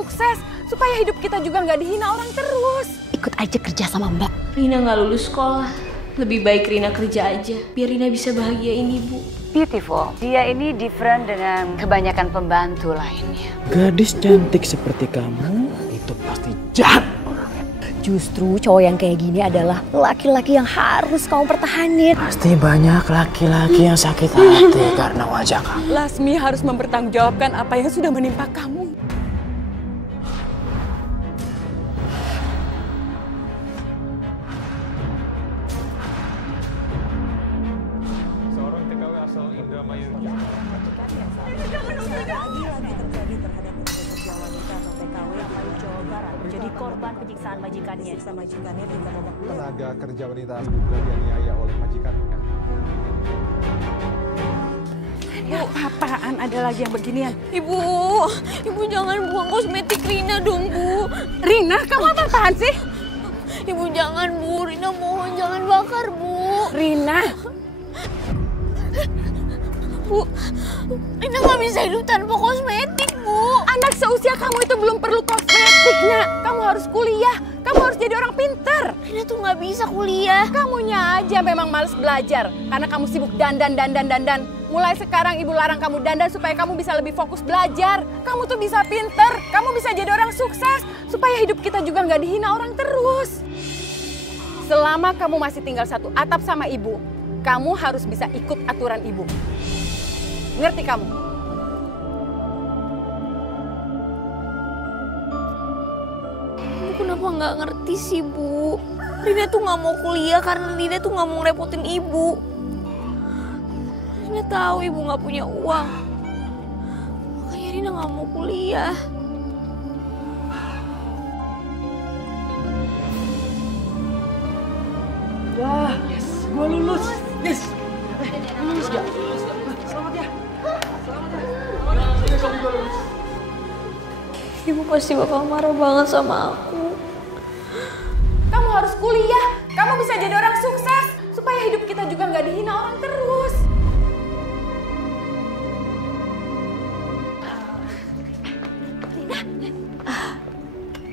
sukses. Supaya hidup kita juga nggak dihina orang terus. Ikut aja kerja sama Mbak. Rina nggak lulus sekolah. Lebih baik Rina kerja aja. Biar Rina bisa bahagiain ibu. Beautiful. Dia ini different dengan kebanyakan pembantu lainnya. Gadis cantik seperti kamu itu pasti jahat. Justru cowok yang kayak gini adalah laki-laki yang harus kamu pertahanin. Pasti banyak laki-laki yang sakit hati karena wajah kamu. Lasmi harus mempertanggungjawabkan apa yang sudah menimpa kamu. Seorang TKW asal Indramayu. Jadi korban penyiksaan majikannya. Tenaga kerja wanita juga dianiaya oleh majikannya. Bu, apaan ada lagi yang beginian? Ibu jangan buang kosmetik Rina dong, Bu. Rina, kamu apaan sih? Ibu jangan, Bu. Rina mohon jangan bakar, Bu. Rina. Bu, Rina nggak bisa hidup tanpa kosmetik, Bu. Anak seusia kamu itu belum perlu kosmetik, Nak. Kamu harus kuliah. Kamu harus jadi orang pinter. Rina tuh nggak bisa kuliah. Kamunya aja memang males belajar. Karena kamu sibuk dandan. Mulai sekarang ibu larang kamu dandan supaya kamu bisa lebih fokus belajar. Kamu tuh bisa pinter. Kamu bisa jadi orang sukses. Supaya hidup kita juga nggak dihina orang terus. Selama kamu masih tinggal satu atap sama ibu, kamu harus bisa ikut aturan ibu. Ngerti kamu? Ibu kenapa nggak ngerti sih, Bu? Rina tuh nggak mau kuliah karena Rina tuh nggak mau ngerepotin ibu. Rina tahu ibu nggak punya uang. Makanya Rina nggak mau kuliah. Wah, yes, gua lulus. Yes. Lulus gak? Selamat ya. Ibu pasti bakal marah banget sama aku. Kamu harus kuliah. Kamu bisa jadi orang sukses. Supaya hidup kita juga nggak dihina orang terus.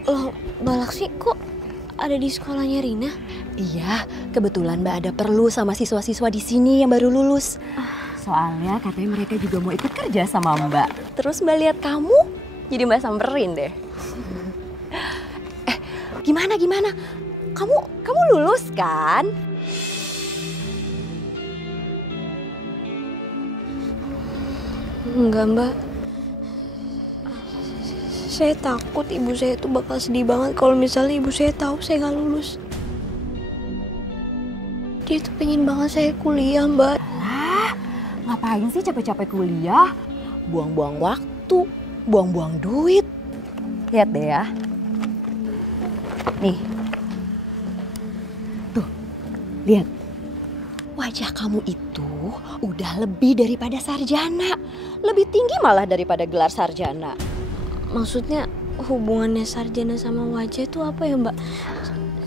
Loh, Mbak Laksmi kok ada di sekolahnya Rina? Iya, kebetulan Mbak ada perlu sama siswa-siswa di sini yang baru lulus. Soalnya katanya mereka juga mau ikut kerja sama Mbak. Terus Mbak lihat kamu, jadi Mbak samperin deh. Gimana? Kamu lulus kan? Enggak, Mbak. Saya takut ibu saya tuh bakal sedih banget kalau misalnya ibu saya tahu saya nggak lulus. Dia tuh pengen banget saya kuliah, Mbak. Lah, ngapain sih capek-capek kuliah? Buang-buang waktu, buang-buang duit. Lihat deh ya. Nih. Tuh, lihat. Wajah kamu itu udah lebih daripada sarjana. Lebih tinggi malah daripada gelar sarjana. Maksudnya hubungannya sarjana sama wajah itu apa ya, Mbak?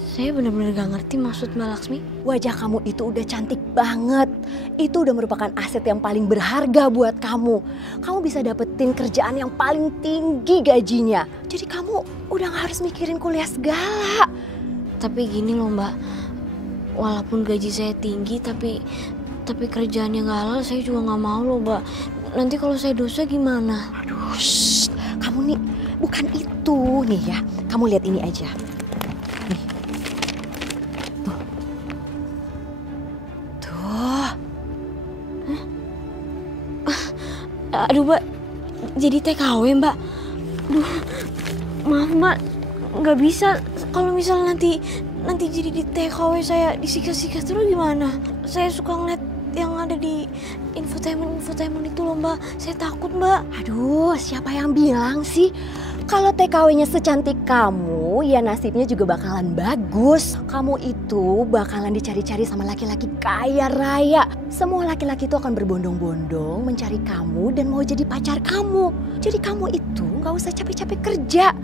Saya benar-benar gak ngerti maksud Mbak Laksmi. Wajah kamu itu udah cantik banget. Itu udah merupakan aset yang paling berharga buat kamu. Kamu bisa dapetin kerjaan yang paling tinggi gajinya. Jadi kamu udah gak harus mikirin kuliah segala. Tapi gini loh, Mbak. Walaupun gaji saya tinggi tapi kerjaannya gak halal, saya juga gak mau loh, Mbak. Nanti kalau saya dosa gimana? Aduh, shh. Kamu nih bukan itu nih ya. Kamu lihat ini aja. Nih. Tuh. Aduh, Mbak. Jadi TKW, Mbak. Aduh, maaf, Mbak. Nggak bisa. Kalau misalnya nanti jadi di TKW saya disiksa-siksa terus gimana? Saya suka ngeliat yang ada di infotainment itu loh, Mbak. Saya takut, Mbak. Aduh, siapa yang bilang sih? Kalau TKW-nya secantik kamu, ya nasibnya juga bakalan bagus. Kamu itu bakalan dicari-cari sama laki-laki kaya raya. Semua laki-laki itu akan berbondong-bondong mencari kamu dan mau jadi pacar kamu. Jadi kamu itu nggak usah capek-capek kerja.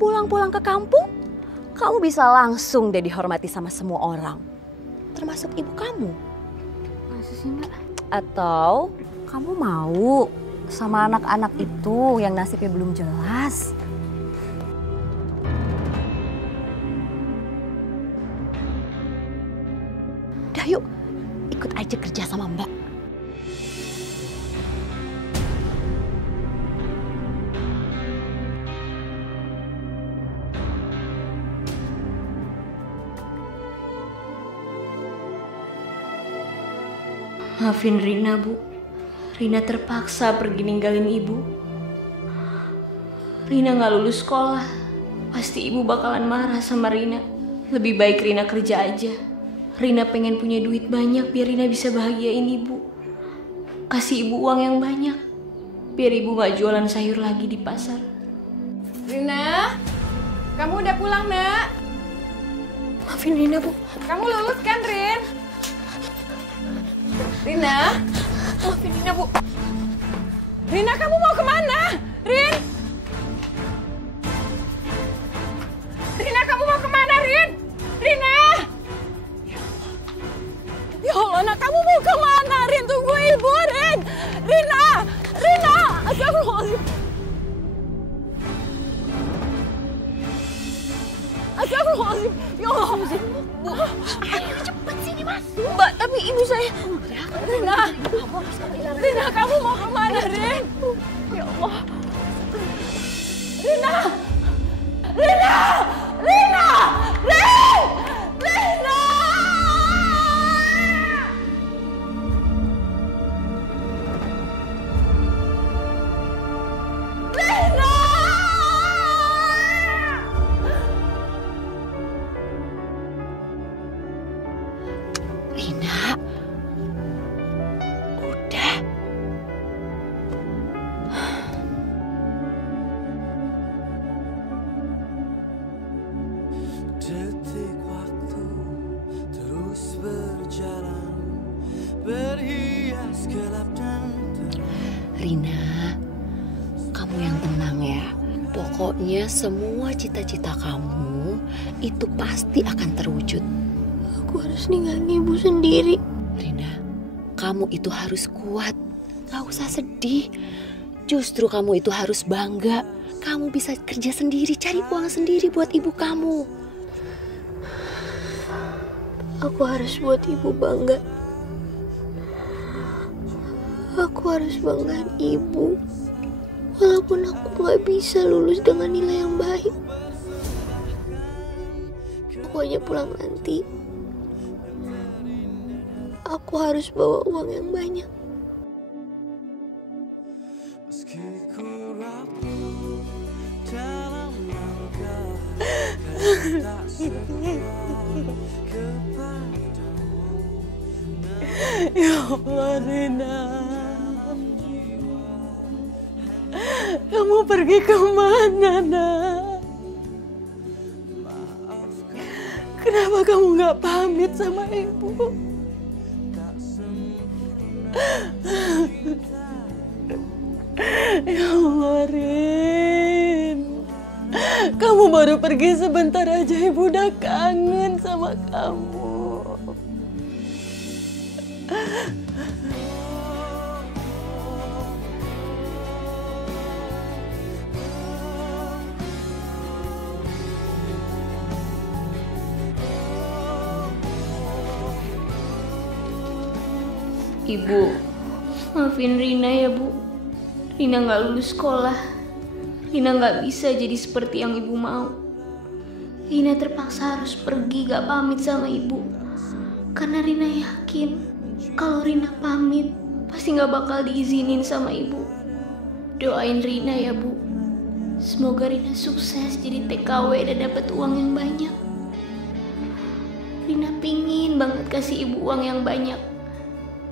Pulang-pulang ke kampung, kamu bisa langsung deh dihormati sama semua orang. Termasuk ibu kamu. Masa sih, Mbak? Atau kamu mau sama anak-anak itu yang nasibnya belum jelas? Udah yuk, ikut aja kerja sama Mbak. Maafin Rina, Bu. Rina terpaksa pergi ninggalin ibu. Rina gak lulus sekolah. Pasti ibu bakalan marah sama Rina. Lebih baik Rina kerja aja. Rina pengen punya duit banyak biar Rina bisa bahagiain ibu. Kasih ibu uang yang banyak biar ibu gak jualan sayur lagi di pasar. Rina, kamu udah pulang, Nak? Maafin Rina, Bu. Kamu lulus kan, Rin? Rina? Maafin Rina, Bu. Rina, kamu mau kemana? Rin? Rina, kamu mau kemana, Rin? Rina! Ya Allah, Nak, kamu mau kemana, Rin? Tunggu ibu, Rin! Rina! Rina! Astagfirullahaladzim. Astagfirullahaladzim. Ya Allah. Bu, ayo cepet sini masuk. Mbak, tapi ibu saya... Rina! Rina, kamu mau kemana, Rin? Ya Allah. Rina! Rina! Rina! Rin! Rina! Rina! Rina, udah. Detik waktu terus berjalan, berhias gelap dan terang. Rina, kamu yang tenang ya. Pokoknya semua cita-cita kamu itu pasti akan terwujud. Aku harus ninggalin ibu sendiri. Rina, kamu itu harus kuat. Gak usah sedih. Justru kamu itu harus bangga. Kamu bisa kerja sendiri, cari uang sendiri buat ibu kamu. Aku harus buat ibu bangga. Aku harus banggain ibu. Walaupun aku gak bisa lulus dengan nilai yang baik. Pokoknya pulang nanti, aku harus bawa uang yang banyak. Meski ku rapuh dalam langkah, tak sekuat kepadamu. Ya Allah, Rina. Kamu pergi kemana, Nak? Kenapa kamu gak pamit sama ibu? Ya Allah, Rin. Kamu baru pergi sebentar aja, ibu udah kangen sama kamu. Ibu, maafin Rina ya, Bu. Rina gak lulus sekolah. Rina gak bisa jadi seperti yang ibu mau. Rina terpaksa harus pergi gak pamit sama ibu. Karena Rina yakin kalau Rina pamit pasti gak bakal diizinin sama ibu. Doain Rina ya, Bu. Semoga Rina sukses jadi TKW dan dapat uang yang banyak. Rina pingin banget kasih ibu uang yang banyak.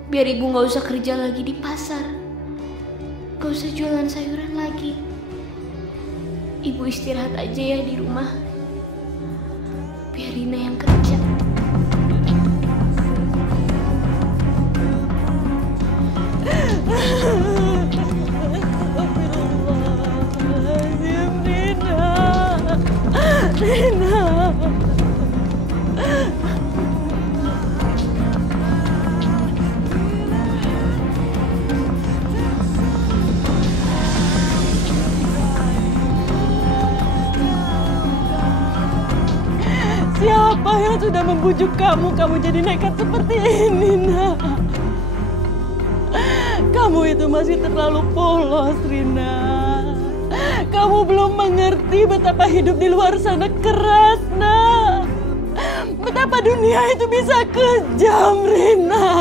Biar ibu gak usah kerja lagi di pasar. Gak usah jualan sayuran lagi. Ibu istirahat aja ya di rumah. Biar Rina yang kerja. Astagfirullahaladzim, Rina. Rina. Siapa Siapa yang sudah membujuk kamu jadi nekat seperti ini, nak? Kamu itu masih terlalu polos, Rina. Kamu belum mengerti betapa hidup di luar sana keras, nak. Betapa dunia itu bisa kejam, Rina.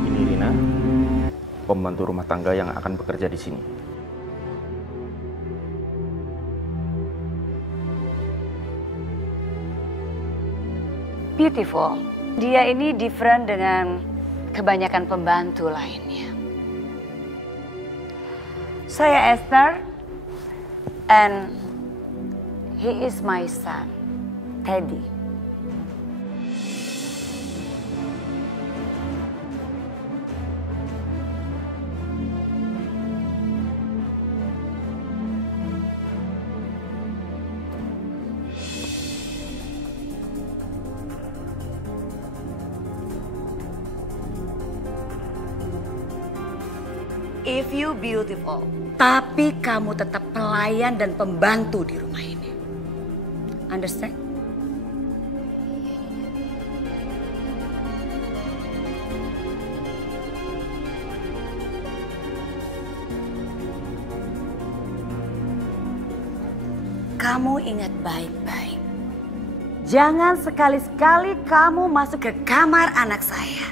Ini Rina, pembantu rumah tangga yang akan bekerja di sini. Beautiful. Dia ini different dengan kebanyakan pembantu lainnya. Saya Esther, and he is my son, Teddy. If you beautiful, tapi kamu tetap pelayan dan pembantu di rumah ini. Understand? Kamu ingat baik-baik. Jangan sekali-sekali kamu masuk ke kamar anak saya.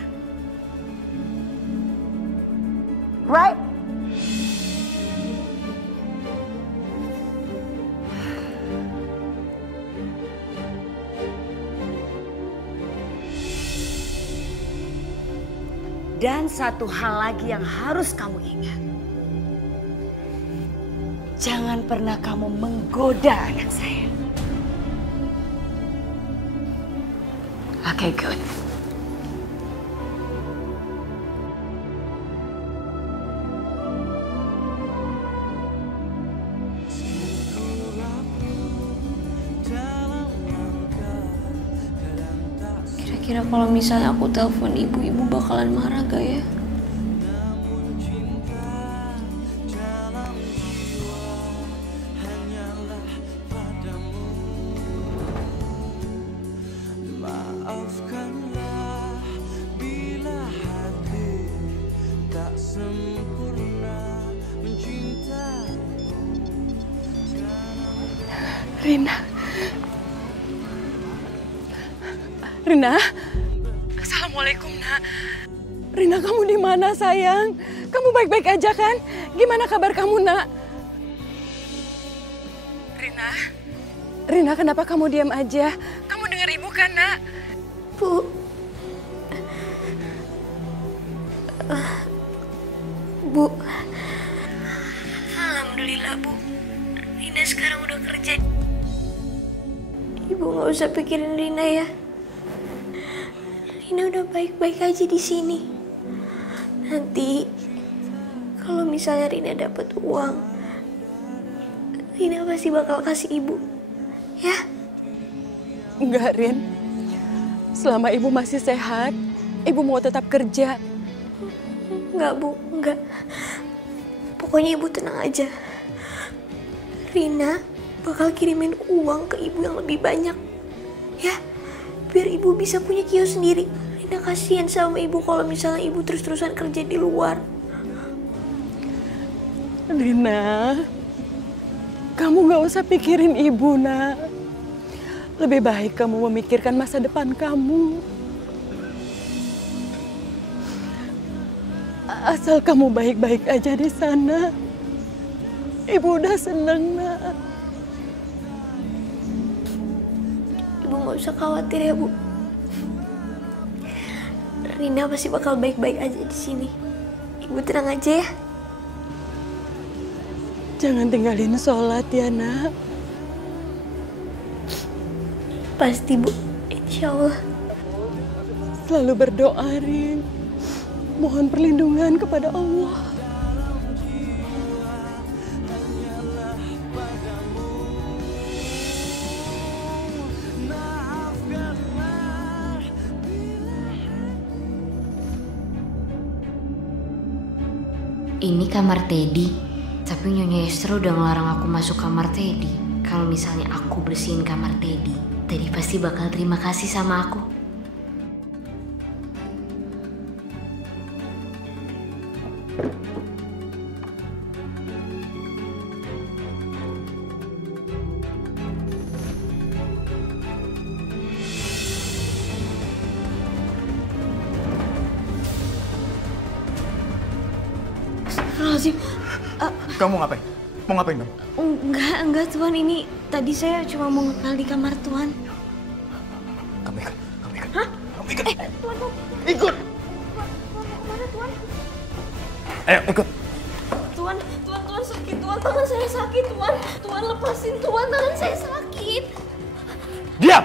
Right? Dan satu hal lagi yang harus kamu ingat. Jangan pernah kamu menggoda anak saya. Okay, good. Kira-kira kalau misalnya aku telepon ibu bakalan marah gak ya? Maafkanlah bila hati tak sempurna mencintai. Rina. Rina. Assalamualaikum, nak. Rina, kamu di mana, sayang? Kamu baik-baik aja kan? Gimana kabar kamu, nak? Rina. Rina, kenapa kamu diam aja? Kamu dengar ibu kan, nak? Bu. Bu. Alhamdulillah, Bu. Rina sekarang udah kerja. Ibu nggak usah pikirin Rina ya. Rina udah baik-baik aja di sini. Nanti kalau misalnya Rina dapat uang, Rina pasti bakal kasih ibu, ya? Enggak, Rin. Selama ibu masih sehat, ibu mau tetap kerja. Enggak, Bu, enggak. Pokoknya ibu tenang aja. Rina bakal kirimin uang ke ibu yang lebih banyak, ya? Biar ibu bisa punya kios sendiri. Rina kasihan sama ibu kalau misalnya ibu terus-terusan kerja di luar. Rina, kamu gak usah pikirin ibu, nak. Lebih baik kamu memikirkan masa depan kamu. Asal kamu baik-baik aja di sana. Ibu udah seneng, nak. Ibu gak usah khawatir ya, Bu. Rina pasti bakal baik-baik aja di sini. Ibu tenang aja ya. Jangan tinggalin sholat ya, nak. Pasti, Bu. Insya Allah. Selalu berdoa, Rin. Mohon perlindungan kepada Allah. Ini kamar Teddy. Tapi Nyonya Esther udah ngelarang aku masuk kamar Teddy. Kalau misalnya aku bersihin kamar Teddy, Teddy pasti bakal terima kasih sama aku. Kamu ngapain? Mau ngapain kamu? Enggak Tuan, ini tadi saya cuma mau ngekal di kamar Tuan. Kamu ikut. Hah? Kamu ikut. Tuan. Ikut. Tuan, mana Tuan? Ayo ikut. Tuan sakit Tuan, tangan saya sakit Tuan. Tuan lepasin Tuan, tangan saya sakit. Diam!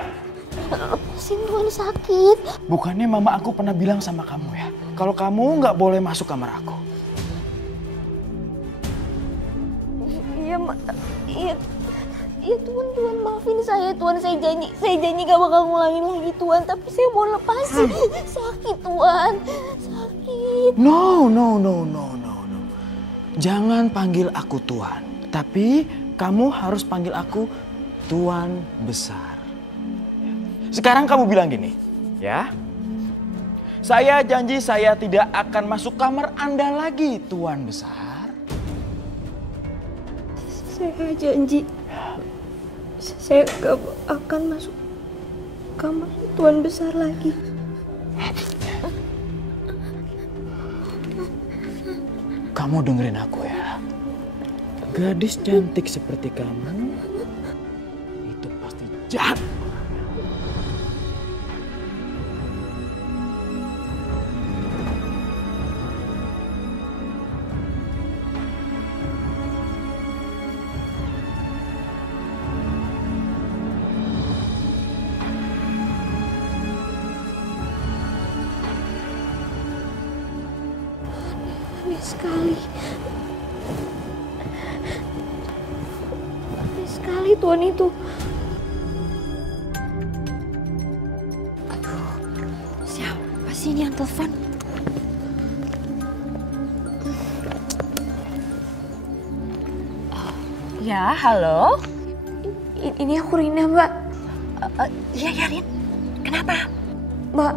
Lepasin Tuan, sakit. Bukannya mama aku pernah bilang sama kamu ya, kalau kamu nggak boleh masuk kamar aku. Iya Tuan, maafin saya Tuan, saya janji gak bakal ngulangin lagi Tuan, tapi saya mau lepasin. Sakit Tuan, sakit. No. Jangan panggil aku Tuan, tapi kamu harus panggil aku Tuan Besar. Sekarang kamu bilang gini, ya. Saya janji saya tidak akan masuk kamar Anda lagi, Tuan Besar. Saya janji, saya gak akan masuk kamar Tuan Besar lagi. Kamu dengerin aku ya. Gadis cantik seperti kamu itu pasti jahat. Aneh sekali Tuan itu. Aduh, siapa sih ini yang telepon? Ya, halo? Ini aku Rina, Mbak. Iya, Rin. Kenapa? Mbak,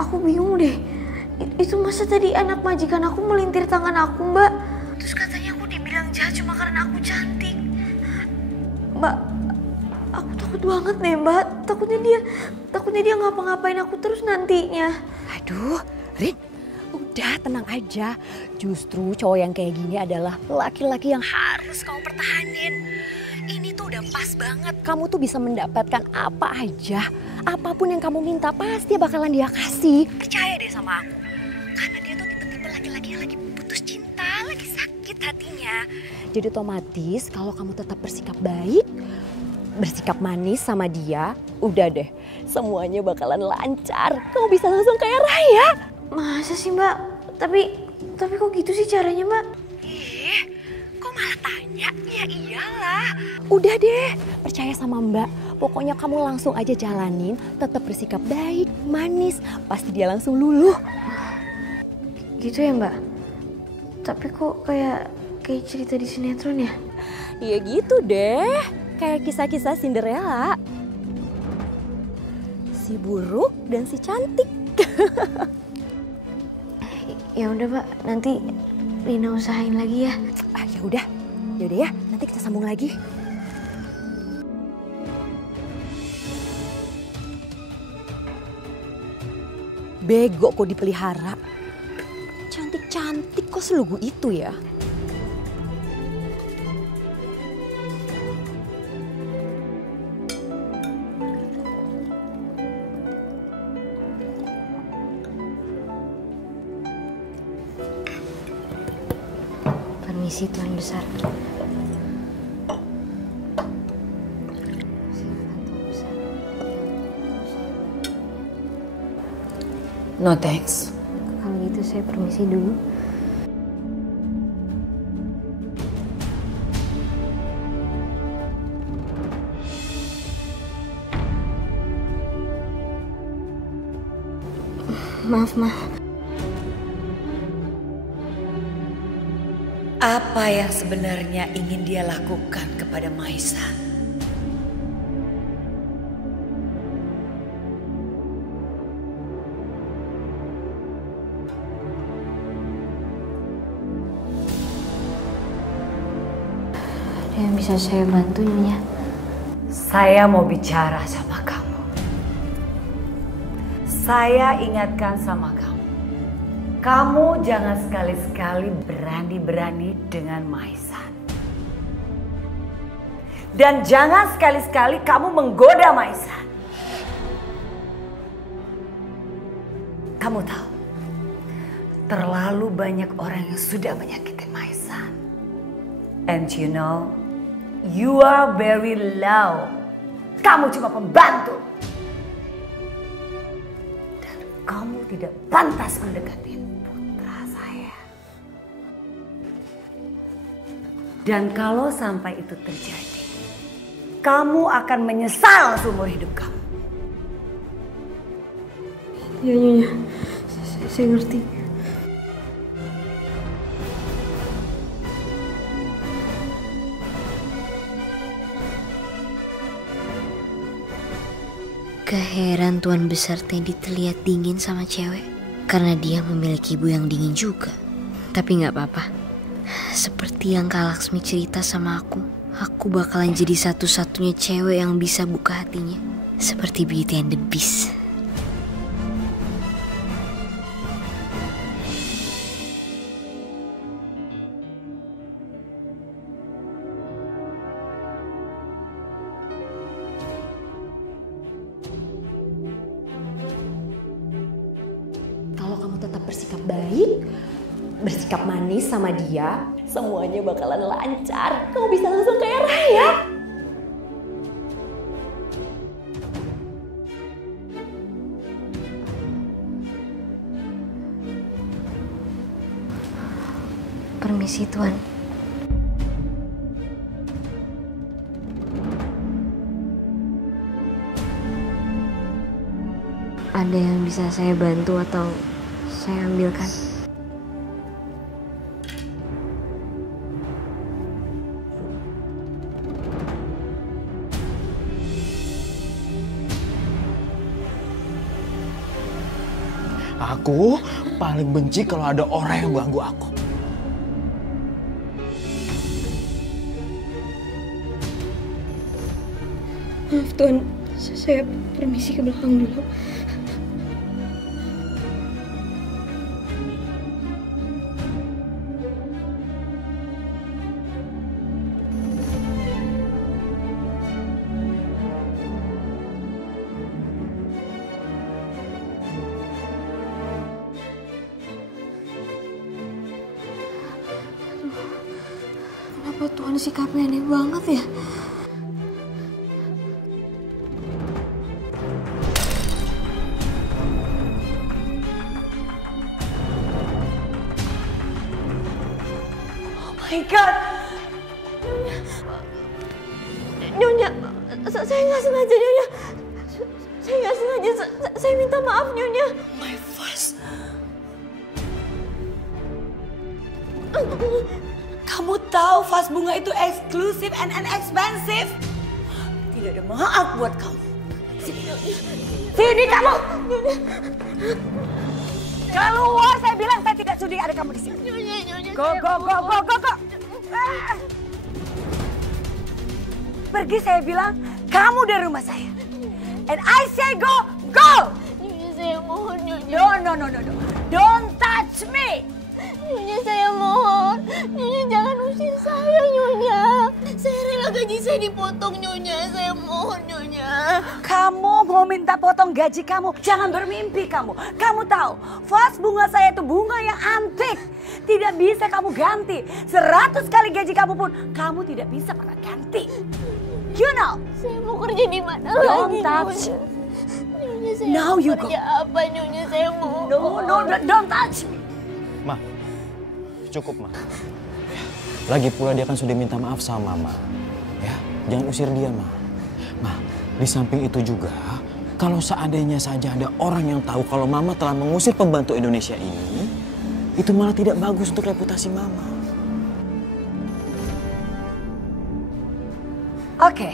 aku bingung deh. Itu masa tadi anak majikan aku melintir tangan aku, Mbak. Terus katanya aku dibilang jahat cuma karena aku cantik. Mbak, aku takut banget deh, Mbak. Takutnya dia ngapa-ngapain aku terus nantinya. Aduh, Rin, udah tenang aja. Justru cowok yang kayak gini adalah laki-laki yang harus kamu pertahanin. Ini tuh udah pas banget. Kamu tuh bisa mendapatkan apa aja. Apapun yang kamu minta pasti bakalan dia kasih. Percaya deh sama aku. Karena dia tuh tipe-tipe laki-laki yang lagi putus cinta, lagi sakit hatinya. Jadi otomatis kalau kamu tetap bersikap baik, bersikap manis sama dia, udah deh semuanya bakalan lancar. Kamu bisa langsung kaya raya. Masa sih, Mbak? Tapi kok gitu sih caranya, Mbak? Ih, kok malah tanya? Ya iyalah. Udah deh, percaya sama Mbak. Pokoknya kamu langsung aja jalanin, tetap bersikap baik, manis. Pasti dia langsung luluh. Gitu ya, Mbak? Tapi kok kayak cerita di sinetron ya? Iya gitu deh, kayak kisah-kisah Cinderella. Si buruk dan si cantik. Ya udah, Mbak, nanti Rina usahain lagi ya. Ya udah ya, nanti kita sambung lagi. Bego kok dipelihara. Cantik-cantik kok selugu itu ya. Permisi Tuan Besar. No thanks. Kalau gitu saya permisi dulu. Maaf. Apa yang sebenarnya ingin dia lakukan kepada Maisa? Ada yang bisa saya bantu, Nyonya? Saya mau bicara sama kamu. Saya ingatkan sama kamu. Kamu jangan sekali-sekali berani-berani dengan Maisan. Dan jangan sekali-sekali kamu menggoda Maisan. Kamu tahu, terlalu banyak orang yang sudah menyakiti Maisan. And you know, you are very low. Kamu cuma pembantu. Dan kamu tidak pantas mendekati putra saya. Dan kalau sampai itu terjadi, kamu akan menyesal seumur hidup kamu. Ya, Nyonya. Saya ngerti. Gak heran Tuan Besar Teddy terlihat dingin sama cewek. Karena dia memiliki ibu yang dingin juga. Tapi gak apa-apa. Seperti yang Kak Laksmi cerita sama aku bakalan jadi satu-satunya cewek yang bisa buka hatinya. Seperti Beauty and the Beast. Kalau kamu tetap bersikap baik, bersikap manis sama dia, semuanya bakalan lancar. Kamu bisa langsung kaya raya. Permisi, Tuan. Ada yang bisa saya bantu atau saya ambilkan? Aku paling benci kalau ada orang yang ganggu aku. Maaf, Tuan. Saya permisi ke belakang dulu. Kenapa Tuan sikapnya aneh banget ya? Oh my God! Nyonya, saya nggak sengaja, Nyonya. Saya nggak sengaja. Saya minta maaf, Nyonya. My voice. Kamu tahu vas bunga itu eksklusif and expensive. Tidak ada maaf buat kamu. Sini kamu. Keluar, saya bilang saya tidak sudi ada kamu di sini. Go. Pergi, saya bilang kamu dari rumah saya. And I say go. Nyonya, saya mohon, Nyonya. No. Don't touch me. Nyonya, saya mohon. Nyonya, jangan usir saya, Nyonya. Saya rela gaji saya dipotong, Nyonya. Saya mohon, Nyonya. Kamu mau minta potong gaji kamu? Jangan bermimpi kamu. Kamu tahu, vas bunga saya itu bunga yang antik. Tidak bisa kamu ganti. 100 kali gaji kamu pun, kamu tidak bisa pernah ganti. You know? Saya mau kerja di mana Don't lagi, touch. Nyonya, saya Now mau you kerja apa, Nyonya? Saya mohon. No, don't touch me. Ma, cukup, Ma. Lagi pula dia kan sudah minta maaf sama Mama. Ya, jangan usir dia, Ma. Ma, di samping itu juga, kalau seandainya saja ada orang yang tahu kalau Mama telah mengusir pembantu Indonesia ini, itu malah tidak bagus untuk reputasi Mama. Oke.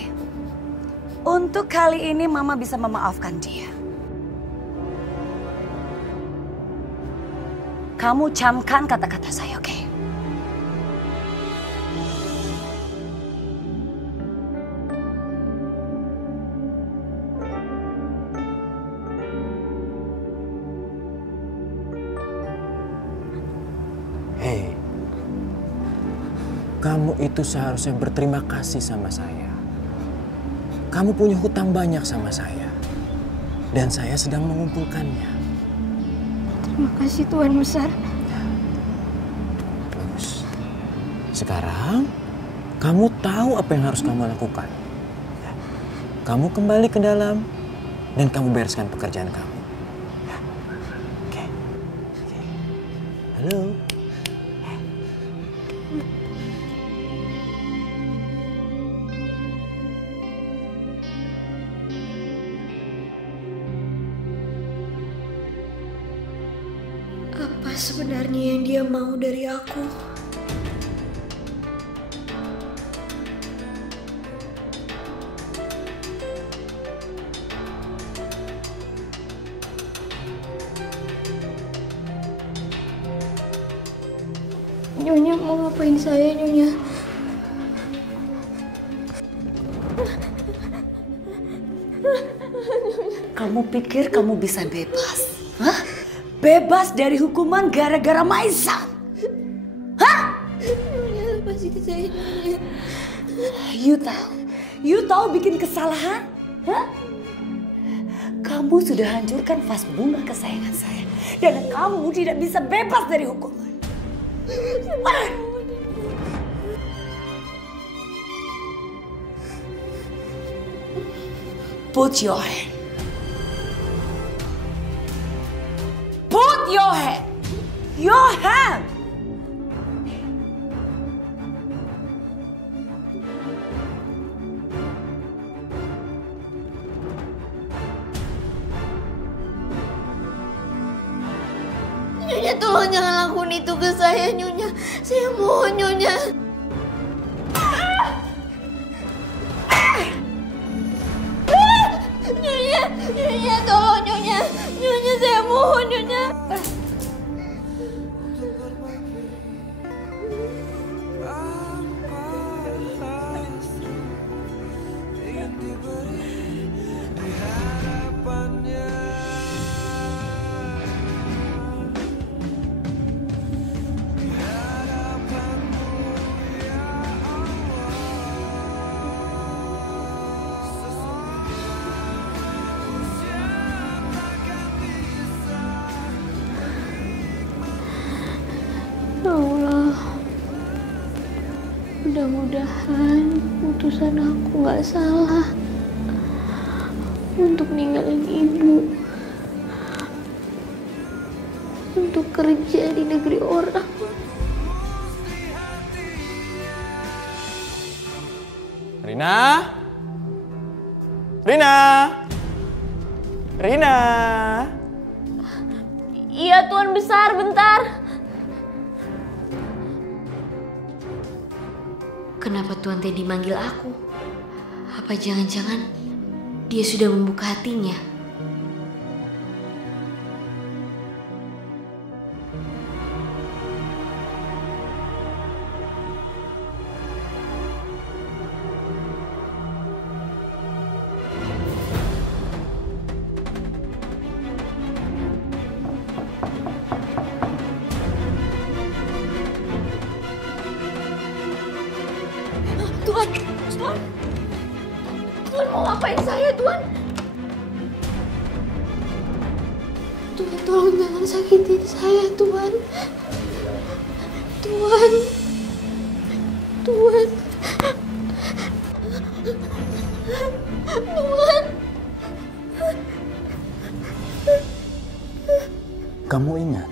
Untuk kali ini Mama bisa memaafkan dia. Kamu camkan kata-kata saya, oke? Hei, kamu itu seharusnya berterima kasih sama saya. Kamu punya hutang banyak sama saya. Dan saya sedang mengumpulkannya. Terima kasih Tuan Besar. Bagus. Sekarang, kamu tahu apa yang harus kamu lakukan. Kamu kembali ke dalam dan kamu bereskan pekerjaan kamu. Oke. Halo. Apa sebenarnya yang dia mau dari aku? Nyonya mau ngapain saya, Nyonya? Kamu pikir kamu bisa bebas? Hah? Bebas dari hukuman gara-gara Maisan? Hah? Nyonya lepasin saya, Nyonya. You tahu bikin kesalahan? Hah? Kamu sudah hancurkan vas bunga kesayangan saya. Dan kamu tidak bisa bebas dari hukuman. Put your hand. Put your hand. Your hand. Nyonya tolong jangan lakukan itu ke saya, Nyonya. Saya mohon, Nyonya. Nyonya tolong, Nyonya. Nyonya saya mohon, Nyonya. Ya Allah, mudah-mudahan putusan aku gak salah untuk ninggalin ibu, untuk kerja di negeri orang. Rina? Rina? Rina? Iya Tuan Besar, bentar. Kenapa Tuan Teddy manggil aku? Apa jangan-jangan dia sudah membuka hatinya? Tuan mau ngapain saya, Tuan? Tuan, tolong jangan sakitin saya, Tuan. Tuan. Tuan. Tuan. Kamu ingat?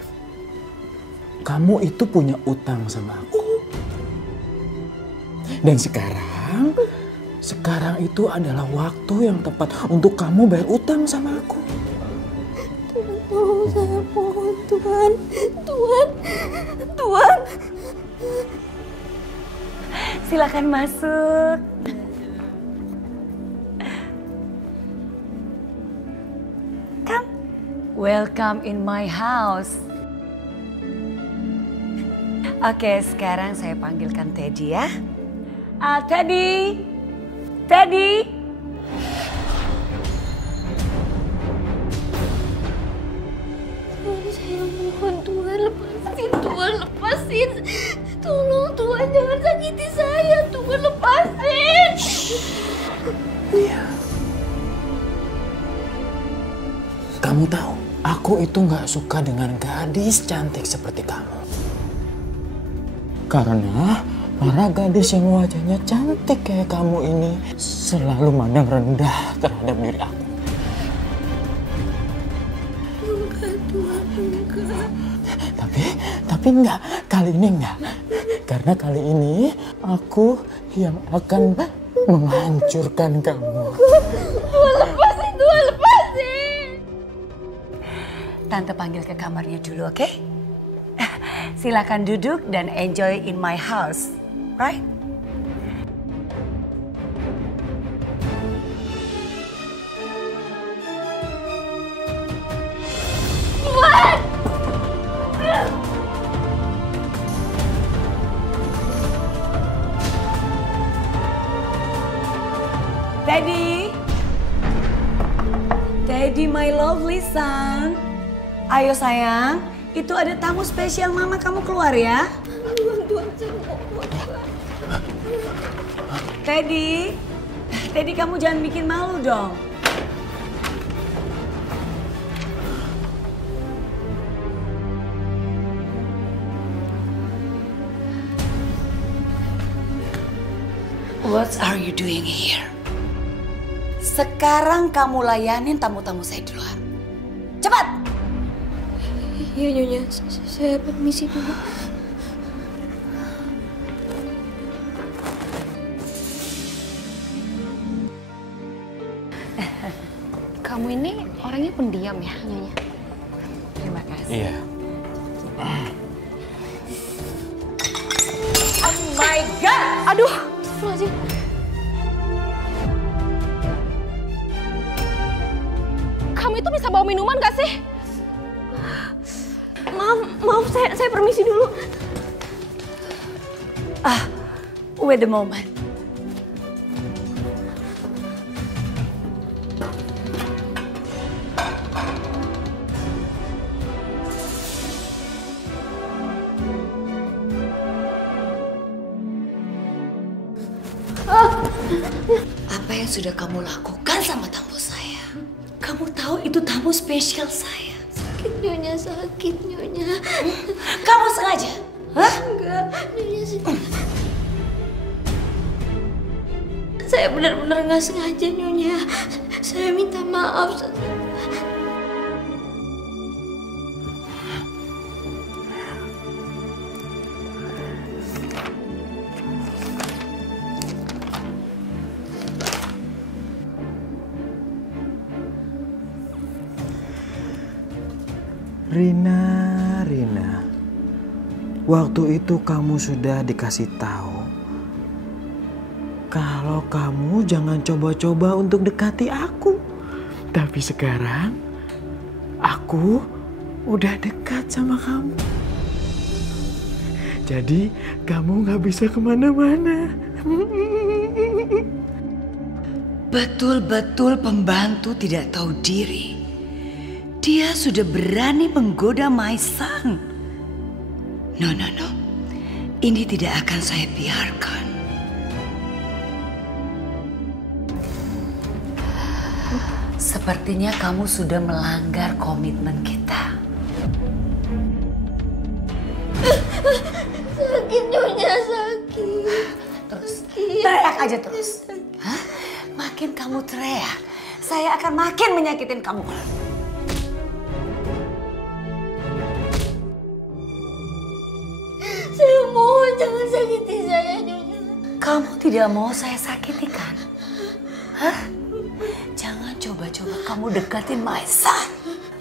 Kamu itu punya utang sama aku. Dan sekarang itu adalah waktu yang tepat untuk kamu bayar utang sama aku. Tuan, tolong saya mohon, Tuan. Tuan. Silakan masuk. Welcome in my house. Oke, sekarang saya panggilkan Teddy ya. Teddy. Teddy. Tuhan, saya mohon Tuhan lepasin, Tuhan lepasin. Tolong Tuhan jangan sakiti saya, Tuhan lepasin. Iya. Kamu tahu, aku itu nggak suka dengan gadis cantik seperti kamu. Karena para gadis yang wajahnya cantik kayak kamu ini selalu mandang rendah terhadap diri aku. Enggak Tuhan, enggak. Tapi enggak, kali ini enggak. Karena kali ini aku yang akan menghancurkan kamu. Tuhan lepasin, Tuhan lepasin. Tante panggil ke kamarnya dulu, oke? Silakan duduk dan enjoy in my house, right? What? Teddy. Teddy, my lovely son. Ayo sayang, itu ada tamu spesial mama, kamu keluar ya. Teddy, Teddy kamu jangan bikin malu dong. What are you doing here? Sekarang kamu layanin tamu-tamu saya di luar. Cepat! Iya Nyonya, saya permisi dulu. Kamu ini orangnya pendiam ya, Nyonya? Terima kasih. Iya. Oh my God! Aduh, kamu itu bisa bawa minuman gak sih? Maaf, saya permisi dulu. Wait a moment. Apa yang sudah kamu lakukan sama tamu saya? Kamu tahu itu tamu spesial saya. Sakit Nyonya, sakit Nyonya. Kamu sengaja? Hah? Enggak, Nyonya saya benar-benar nggak sengaja Nyonya. Saya minta maaf. Rina, waktu itu kamu sudah dikasih tahu kalau kamu jangan coba-coba untuk dekati aku. Tapi sekarang aku udah dekat sama kamu. Jadi kamu gak bisa kemana-mana. Betul-betul pembantu tidak tahu diri. Dia sudah berani menggoda Maisan. No. Ini tidak akan saya biarkan. Sepertinya kamu sudah melanggar komitmen kita. Sakit Nyonya, sakit. Terus teriak aja terus. Hah? Makin kamu teriak, saya akan makin menyakitin kamu. Saya mohon jangan sakiti saya Nyonya. Kamu tidak mau saya sakiti kan? Hah? Jangan coba-coba kamu deketin Maisan.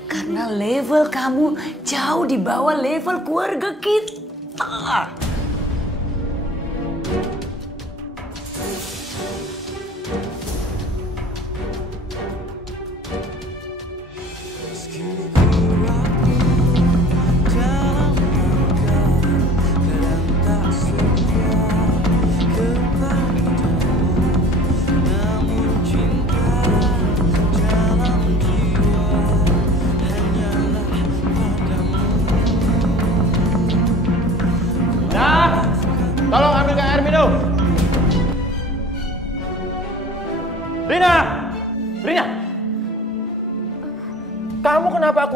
Karena level kamu jauh di bawah level keluarga kita. Meski ku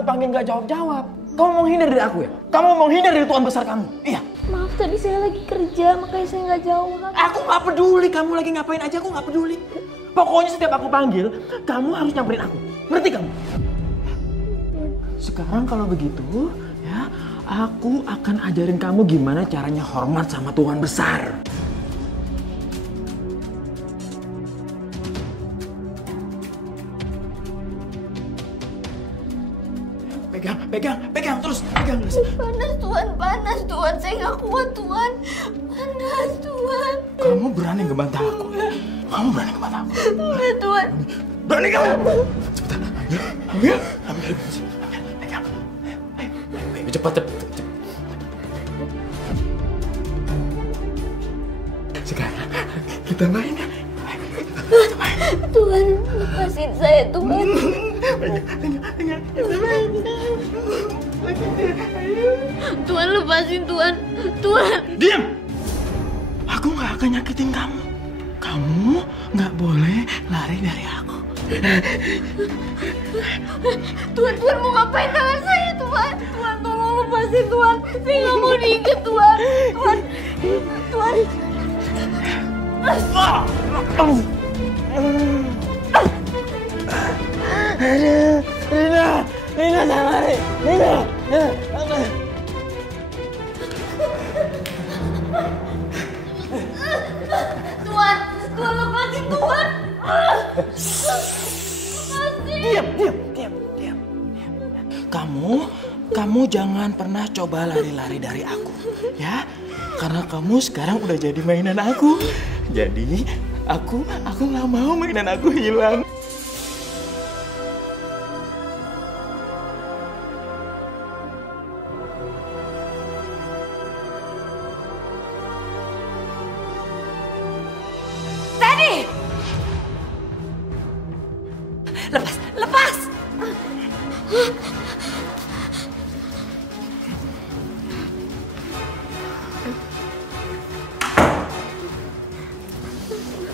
panggil nggak jawab-jawab. Kamu mau hindar dari aku ya? Kamu mau hindar dari Tuan besar kamu? Iya. Maaf, tadi saya lagi kerja, makanya saya nggak jawab. Aku nggak peduli, kamu lagi ngapain aja, aku nggak peduli. Pokoknya setiap aku panggil, kamu harus nyamperin aku. Ngerti kamu? Sekarang kalau begitu, ya, aku akan ajarin kamu gimana caranya hormat sama Tuan besar. Pegang terus, pegang. Panas Tuan, saya nggak kuat Tuan. Panas Tuan. Kamu berani ngebantah aku? Kamu berani ngebantah aku? Enggak Tuan. Berani kamu? Cepetan, ambil, pegang. Ayo, cepat. Sekarang kita main ya. Tuan, lepasin saya Tuan. Tuan, lepasin Tuan. Tuan. Diam! Aku nggak akan nyakitin kamu. Kamu nggak boleh lari dari aku. Tuan mau ngapain tangan saya Tuan? Tuan, tolong lepasin Tuan. Saya nggak mau diikat Tuan. Tuan. Aduh, Rina jangan lari. Rina. Tuan lepasin Tuan. Diam. Kamu jangan pernah coba lari-lari dari aku, ya? Karena kamu sekarang udah jadi mainan aku. Jadi aku nggak mau mainan aku hilang. Lepas!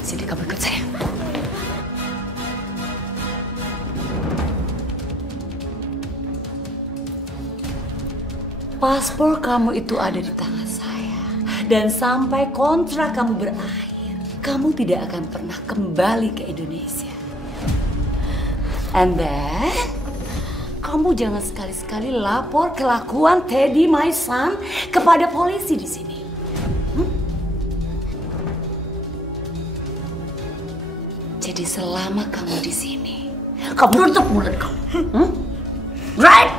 Sini, kamu ikut saya. Paspor kamu itu ada di tangan saya. Dan sampai kontrak kamu berakhir, kamu tidak akan pernah kembali ke Indonesia. And then, kamu jangan sekali-sekali lapor kelakuan Teddy, my son, kepada polisi di sini. Jadi selama kamu di sini, kamu tutup mulut kamu. Right?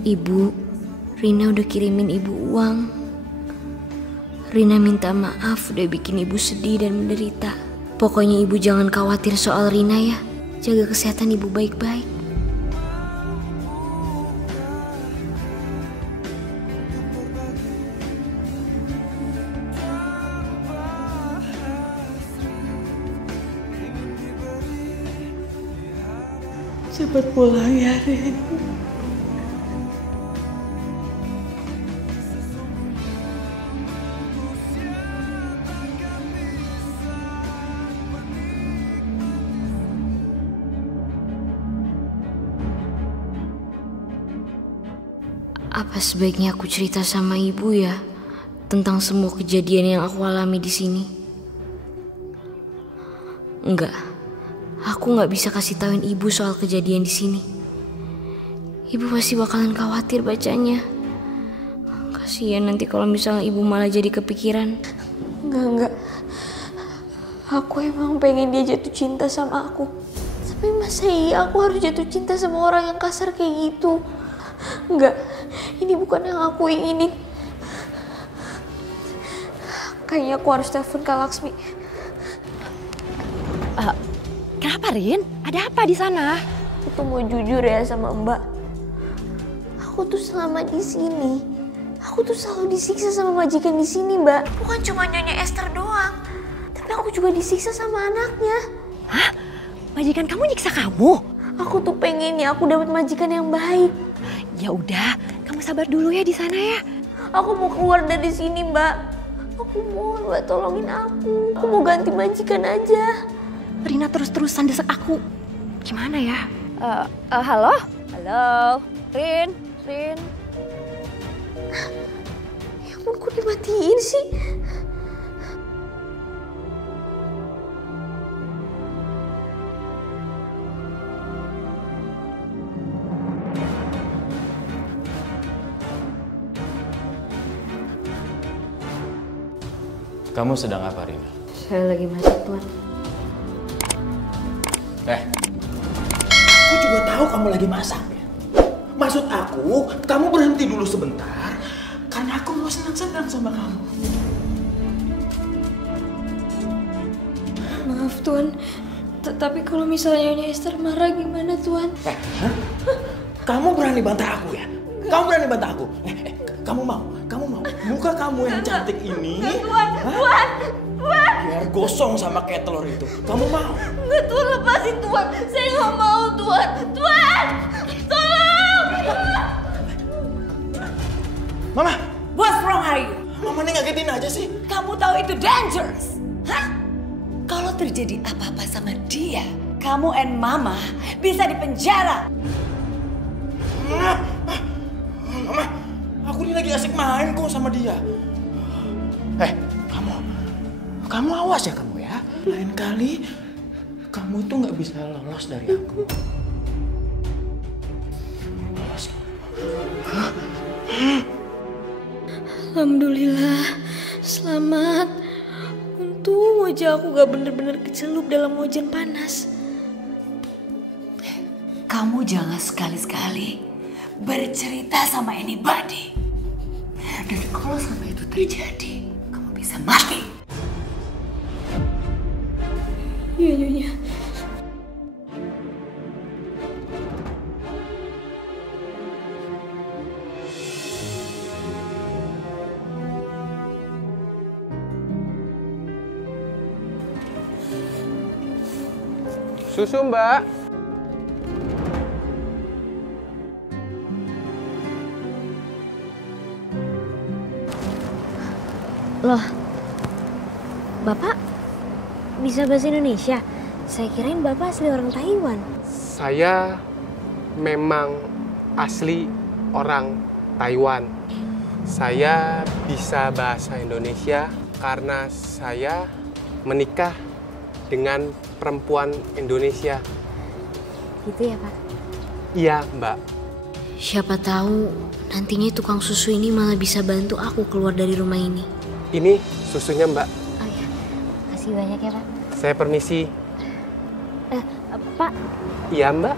Ibu, Rina udah kirimin ibu uang. Rina minta maaf udah bikin ibu sedih dan menderita. Pokoknya ibu jangan khawatir soal Rina ya. Jaga kesehatan ibu baik-baik. Cepat pulang ya, Rin. Apa sebaiknya aku cerita sama ibu ya tentang semua kejadian yang aku alami di sini? Enggak, aku nggak bisa kasih tauin ibu soal kejadian di sini. Ibu pasti bakalan khawatir bacanya. Kasian nanti kalau misalnya ibu malah jadi kepikiran. Enggak. Aku emang pengen dia jatuh cinta sama aku. Tapi masa iya aku harus jatuh cinta sama orang yang kasar kayak gitu? Enggak, ini bukan yang aku inginin. Kayaknya aku harus telepon Kak Laksmi. Kenapa, Rin? Ada apa di sana? Aku tuh mau jujur ya sama Mbak. Aku tuh selama di sini, aku tuh selalu disiksa sama majikan di sini, Mbak. Bukan cuma Nyonya Esther doang, tapi aku juga disiksa sama anaknya. Hah? Majikan kamu nyiksa kamu? Aku tuh pengen ya aku dapat majikan yang baik. Ya udah, kamu sabar dulu ya di sana ya. Aku mau keluar dari sini, Mbak. Aku mohon Mbak tolongin aku. Aku mau ganti majikan aja. Rina terus-terusan desek aku. Gimana ya? Halo? Halo? Rin? Ya ampun, kok dimatiin sih? Kamu sedang apa, Rina? Saya lagi masak, Tuan. Aku juga tahu kamu lagi masak ya. Maksud aku, kamu berhenti dulu sebentar karena aku mau senang-senang sama kamu. Maaf, Tuan. Tapi kalau misalnya Nyonya Esther marah gimana, Tuan? Kamu berani bantah aku ya? Kamu berani bantah aku? Kamu mau? Muka kamu yang cantik ini? Tuan! Biar gosong sama kayak telur itu. Kamu mau? Enggak, Tuan, lepasin, Tuan. Saya nggak mau, Tuan. Tuan! Tolong! Mama! What's wrong are you? Mama ini ngagetin aja sih. Kamu tahu itu dangerous? Hah? Kalau terjadi apa-apa sama dia, kamu and mama bisa dipenjara. Mama, aku ini lagi asik main kok sama dia. Kamu awas ya kamu ya. Lain kali kamu tuh nggak bisa lolos dari aku. Awas. Alhamdulillah, selamat. Untung wajah aku gak bener-bener kecelup dalam hujan panas. Kamu jangan sekali-sekali bercerita sama anybody. Dan kalau sampai itu terjadi, kamu bisa mati. Iya, Nyonya. Susu, Mbak. Loh, Bapak bisa bahasa Indonesia? Saya kirain Bapak asli orang Taiwan. Saya memang asli orang Taiwan. Saya bisa bahasa Indonesia karena saya menikah dengan perempuan Indonesia. Gitu ya, Pak? Iya, Mbak. Siapa tahu nantinya tukang susu ini malah bisa bantu aku keluar dari rumah ini. Ini susunya, Mbak. Oh iya, kasih banyak ya, Pak. Saya permisi. Pak. Iya, Mbak.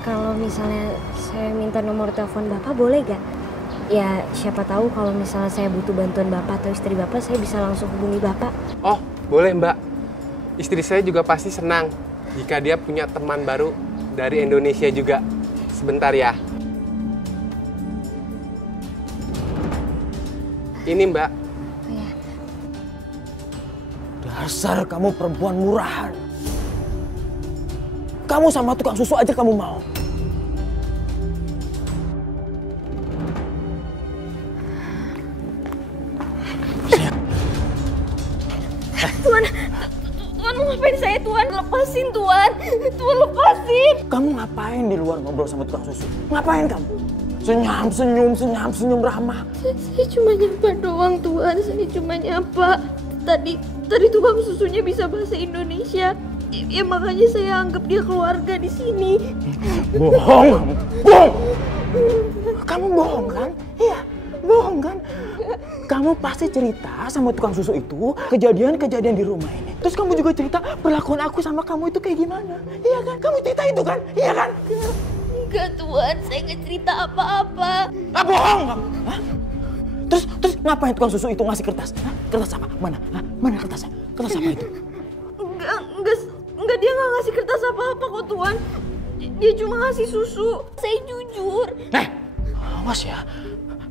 Kalau misalnya saya minta nomor telepon Bapak boleh gak? Ya siapa tahu kalau misalnya saya butuh bantuan Bapak atau istri Bapak, saya bisa langsung hubungi Bapak. Oh, boleh, Mbak. Istri saya juga pasti senang jika dia punya teman baru dari Indonesia juga. Sebentar ya. Ini, Mbak. Oh ya. Dasar kamu perempuan murahan. Kamu sama tukang susu aja kamu mau. Tuan mau ngapain saya, Tuan? Lepasin, Tuan. Tuan, lepasin. Kamu ngapain di luar ngobrol sama tukang susu? Ngapain kamu? Senyum ramah. Saya cuma nyapa doang, Tuan. Saya cuma nyapa. Tadi tukang susunya bisa bahasa Indonesia. Ya makanya saya anggap dia keluarga di sini. Bohong. Bohong. Kamu bohong kan? Iya, bohong kan? Kamu pasti cerita sama tukang susu itu kejadian-kejadian di rumah ini. Terus kamu juga cerita perlakuan aku sama kamu itu kayak gimana? Iya kan? Kamu cerita itu kan? Iya kan? Enggak, Tuan. Saya nggak cerita apa-apa. Bohong kamu. Hah? Terus ngapain tukang susu itu ngasih kertas? Hah? Kertas apa? Mana? Hah? Mana kertasnya? Kertas apa itu? Enggak, dia nggak ngasih kertas apa-apa kok, Tuan. Dia cuma ngasih susu. Saya jujur. Awas ya.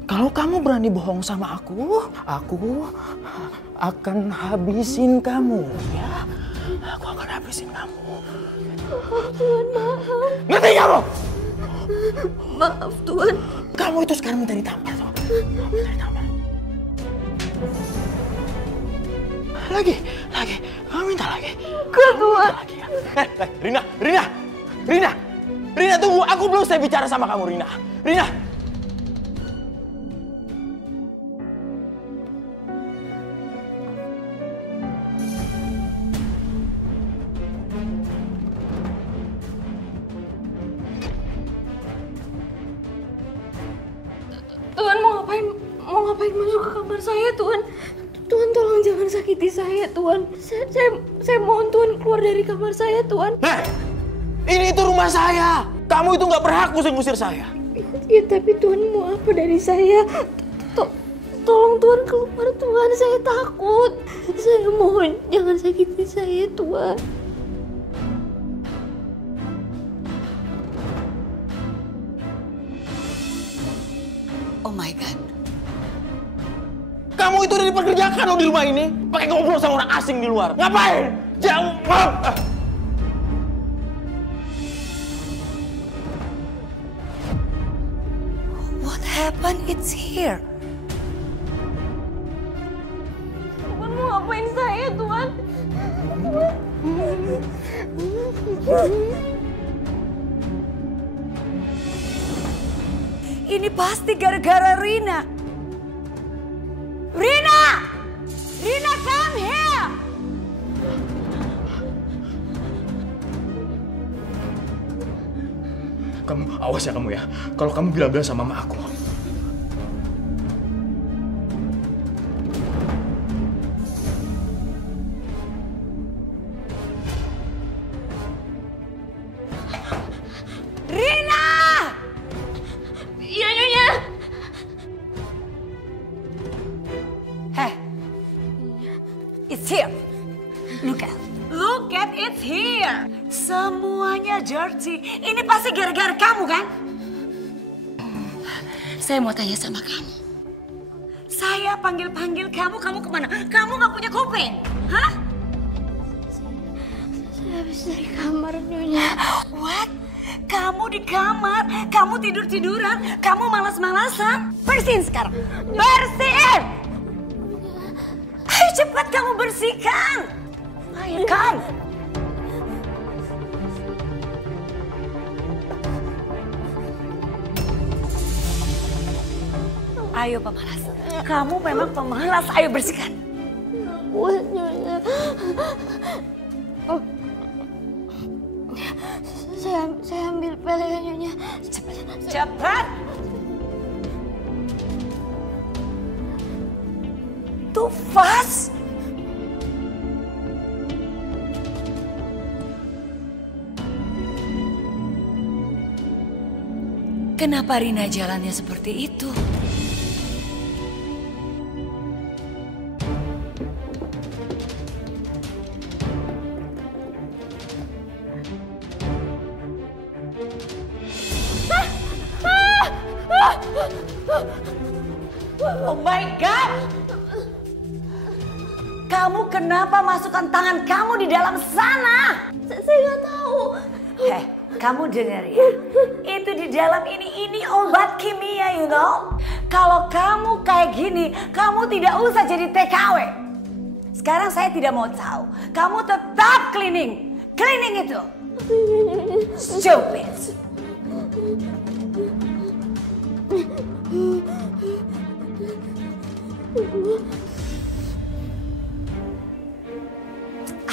Kalau kamu berani bohong sama aku akan habisin kamu, ya. Aku akan habisin kamu. Tuhan, maaf. Ngerti kamu? Maaf, Tuhan. Kamu itu sekarang minta ditampar tuh. Minta ditampar. Lagi. Kamu minta lagi. Enggak, Tuhan. Lagi ya. Rina, tunggu. Aku belum selesai bicara sama kamu, Rina. Tuhan mau ngapain masuk ke kamar saya, Tuhan? Tuhan tolong jangan sakiti saya, Tuhan. Saya mohon Tuhan keluar dari kamar saya, Tuhan. Ini itu rumah saya. Kamu itu nggak berhak ngusir saya. Ya tapi Tuhan mau apa dari saya? Tolong Tuhan keluar, Tuhan. Saya takut. Saya mohon jangan sakiti saya, Tuhan. Oh my God. Kamu itu udah dipekerjakan loh di rumah ini. Pakai ngobrol sama orang asing di luar. Ngapain? Jawab. What happened? It's here. Tuhan mau ngapain saya, Tuhan? Ini pasti gara-gara Rina. Rina, come here. Kamu awas ya kamu ya. Kalau kamu bilang-bilang sama mama aku. Rina! Iya, Nyonya. Hey, it's here. Look at it's here. Semuanya Georgie. Ini pasti gara-gara kamu kan? Saya mau tanya sama kamu. Saya panggil-panggil kamu kemana? Kamu gak punya kuping? Hah? Saya habis dari kamar, Nyonya. What? Kamu di kamar, kamu tidur-tiduran, kamu malas-malasan. Bersihin sekarang. Bersihin! Ayo cepat kamu bersihkan. Ayo kan. Ayo pemalas. Kamu memang pemalas. Ayo bersihkan. Kuat, Nyonya. Saya ambil pel ya, Nyonya. Cepat. Too fast. Kenapa Rina jalannya seperti itu? Oh my God! Kamu kenapa masukkan tangan kamu di dalam sana? Saya nggak tahu. Heh, kamu dengar ya. Itu di dalam ini obat kimia, you know. Kalau kamu kayak gini, kamu tidak usah jadi TKW. Sekarang saya tidak mau tahu. Kamu tetap cleaning. Cleaning itu. Stupid.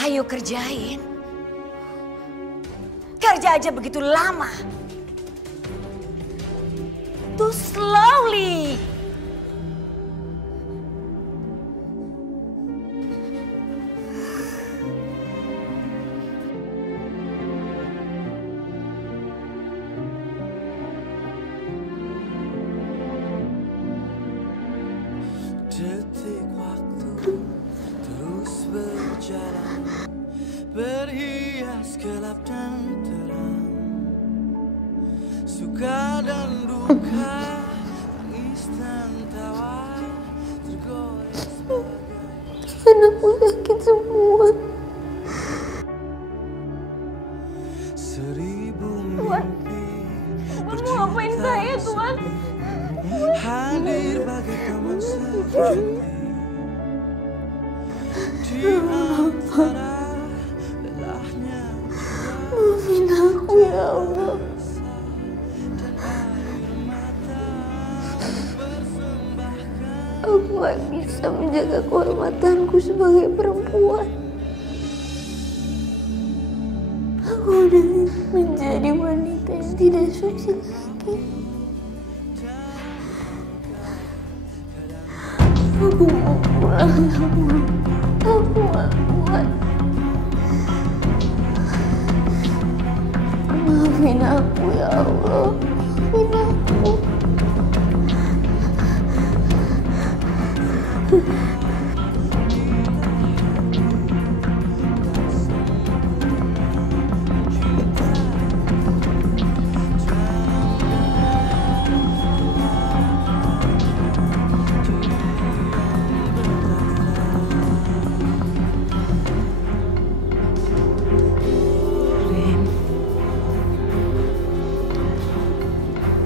Ayo kerjain. Kerja aja begitu lama. Too slowly. Detik waktu terus berjalan, berhias gelap dan terang, suka dan duka, tangis dan tawa, tergores bagai Anakku sakit semua. Tuhan. Hadir bagi teman sejati di antara lelahnya. Maafin aku ya Allah. Aku gak bisa menjaga kehormatanku sebagai perempuan. Aku udah menjadi wanita yang tidak suci lagi. Aku mau pulang, aku gak kuat. Maafin aku ya Allah, maafin aku.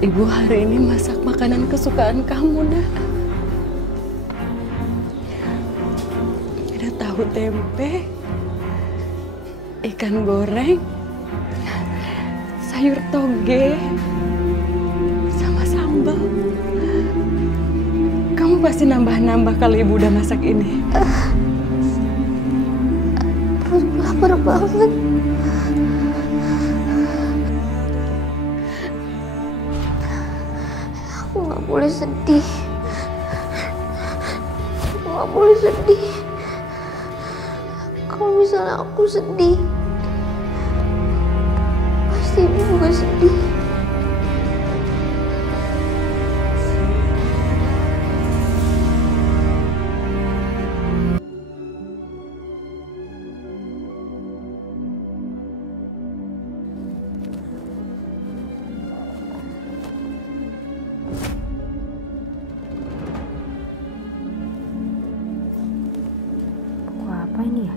Ibu hari ini masak makanan kesukaan kamu, Nak. Ada tahu tempe, ikan goreng, sayur toge, sama sambal. Kamu pasti nambah-nambah kalau Ibu udah masak ini. Perut lapar banget. Aku gak boleh sedih. Aku gak boleh sedih. Kalau misalnya aku sedih, pasti Ibu juga sedih. Apa ini ya?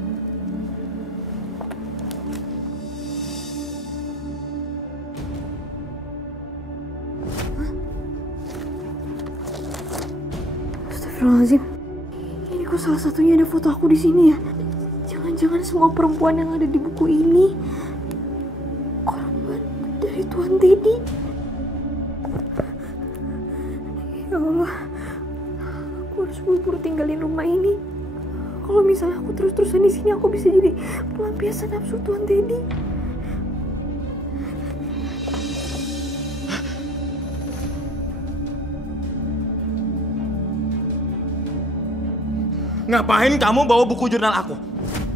Astagfirullahaladzim. Ini kok salah satunya ada foto aku di sini ya? Jangan-jangan semua perempuan yang ada di buku ini korban dari Tuan Teddy. Ya Allah, aku harus buru-buru tinggalin rumah ini. Kalau misalnya aku terus-terusan di sini, aku bisa jadi pelampiasan nafsu Tuan Teddy. Ngapain kamu bawa buku jurnal aku?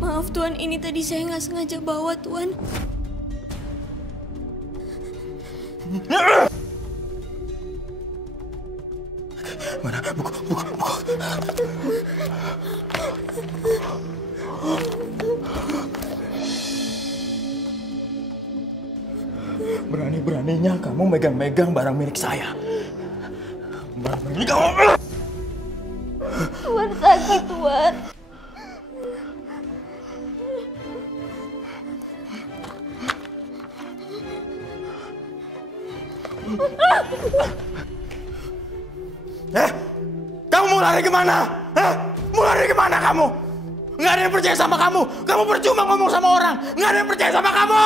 Maaf Tuan, ini tadi saya nggak sengaja bawa Tuan. Mana buku. Berani-beraninya kamu megang-megang barang milik saya. Barang milik kamu. Tuan sakit, Tuan. Kamu mau lari kemana? Mau lari kemana kamu? Nggak ada yang percaya sama kamu. Kamu percuma ngomong sama orang. Nggak ada yang percaya sama kamu.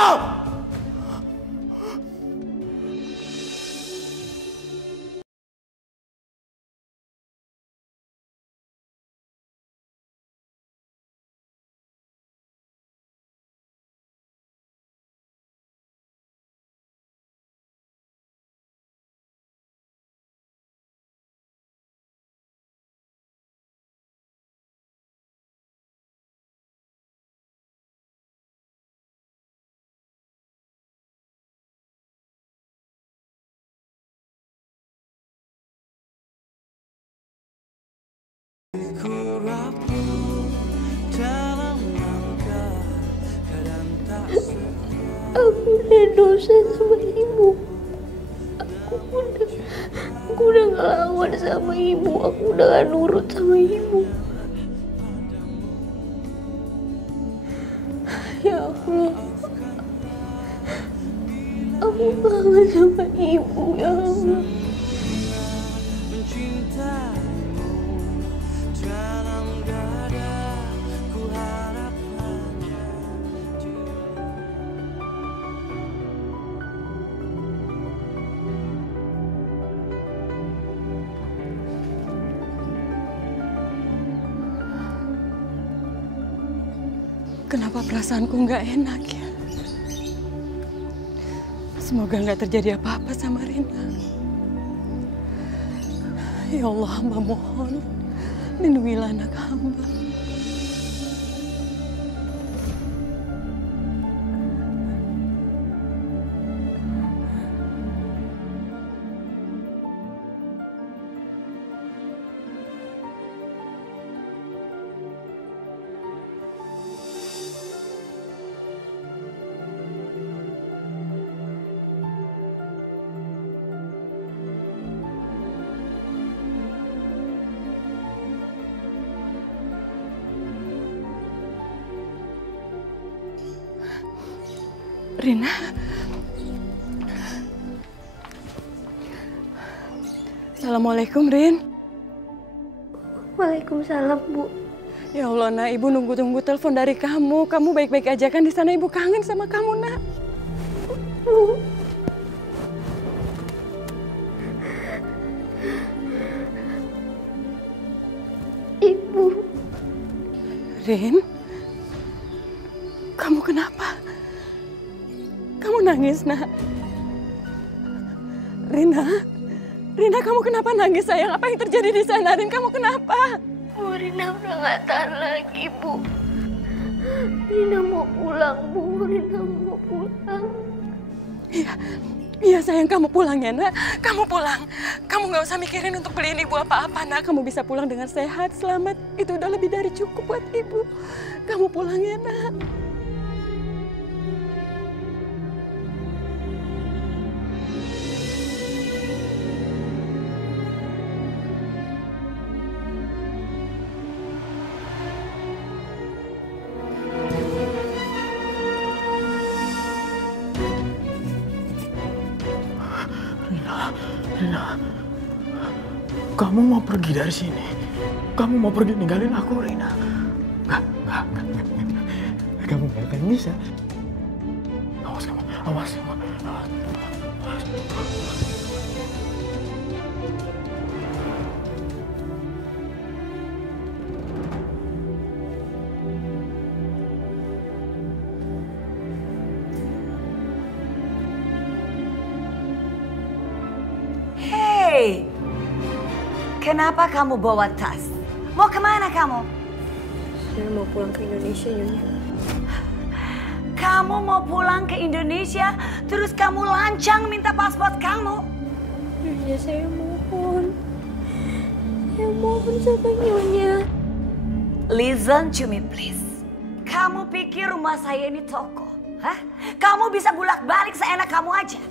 Ku rapuh dalam langkah kadang tak setia. Aku udah dosa sama Ibu. Aku udah ngelawan sama Ibu. Aku udah gak nurut sama Ibu. Ya Allah, aku kangen sama Ibu, ya Allah. mencintaimu dalam dada, ku harap hanya dia. Kenapa perasaanku nggak enak ya? Semoga nggak terjadi apa-apa sama Rina. Ya Allah, hamba mohon, lindungilah anak hamba. Rina. Assalamualaikum, Rin. Waalaikumsalam, Bu. Ya Allah, nak, Ibu nunggu-tunggu telepon dari kamu. Kamu baik-baik aja kan di sana? Ibu kangen sama kamu, nak. Bu. Ibu. Rin, kamu kenapa? Kamu nangis, nak? Rina, kamu kenapa nangis, sayang? Apa yang terjadi di sana, Rin? Kamu kenapa? Bu, Rina udah gak tahan lagi, Bu. Rina mau pulang, Bu. Rina mau pulang. Iya sayang, kamu pulang ya, nak. Kamu pulang. Kamu gak usah mikirin untuk beliin Ibu apa-apa, nak. Kamu bisa pulang dengan sehat, selamat. Itu udah lebih dari cukup buat Ibu. Kamu pulang ya, nak. Rina, kamu mau pergi dari sini? Kamu mau pergi ninggalin aku, Rina? Enggak. Kamu gak akan bisa. Awas kamu, awas. Hei, kenapa kamu bawa tas? Mau kemana kamu? Saya mau pulang ke Indonesia, Nyonya. Kamu mau pulang ke Indonesia, terus kamu lancang minta paspor kamu? Nyonya, saya mohon. Saya mohon sama Nyonya. Listen to me, please. Kamu pikir rumah saya ini toko? Hah? Kamu bisa bolak-balik seenak kamu aja?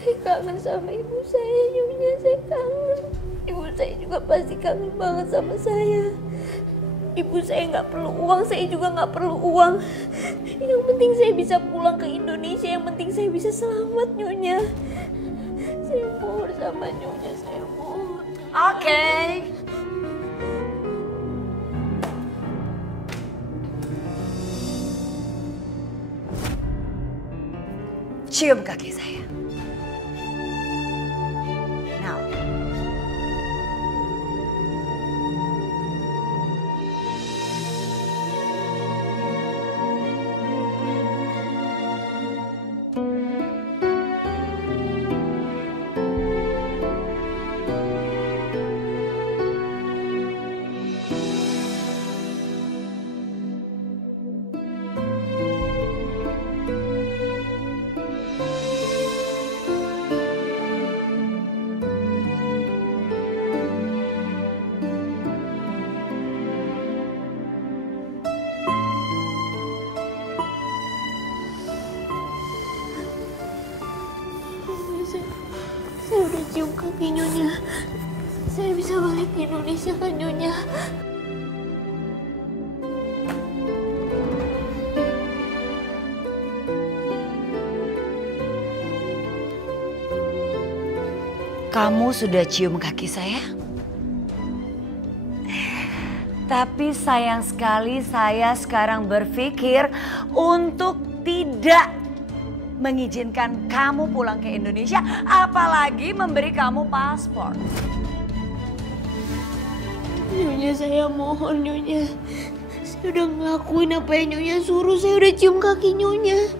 Saya kangen sama ibu saya, Nyonya. Saya kangen. Ibu saya juga pasti kangen banget sama saya. Ibu saya nggak perlu uang, saya juga nggak perlu uang. Yang penting saya bisa pulang ke Indonesia, yang penting saya bisa selamat, Nyonya. Saya mohon sama Nyonya, saya mohon. Oke. Cium kaki saya. Now. Saya udah cium kaki Nyonya. Saya bisa balik ke Indonesia kan, Nyonya? Kamu sudah cium kaki saya? Tapi sayang sekali saya sekarang berpikir untuk tidak mengizinkan kamu pulang ke Indonesia, apalagi memberi kamu paspor. Nyonya, saya mohon Nyonya. Saya udah ngelakuin apa yang Nyonya suruh, saya udah cium kaki Nyonya.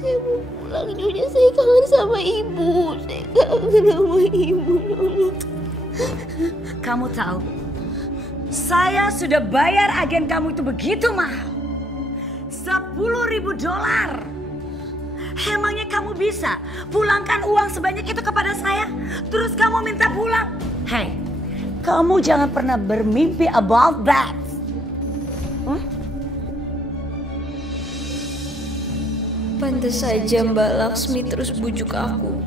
Saya mau pulang Nyonya, saya kangen sama ibu. Saya kangen sama ibu Nyonya. Kamu tahu, saya sudah bayar agen kamu itu begitu mahal. $10.000. Emangnya kamu bisa pulangkan uang sebanyak itu kepada saya? Terus kamu minta pulang? Hei, kamu jangan pernah bermimpi about that. Pantes saja Mbak Laksmi terus bujuk aku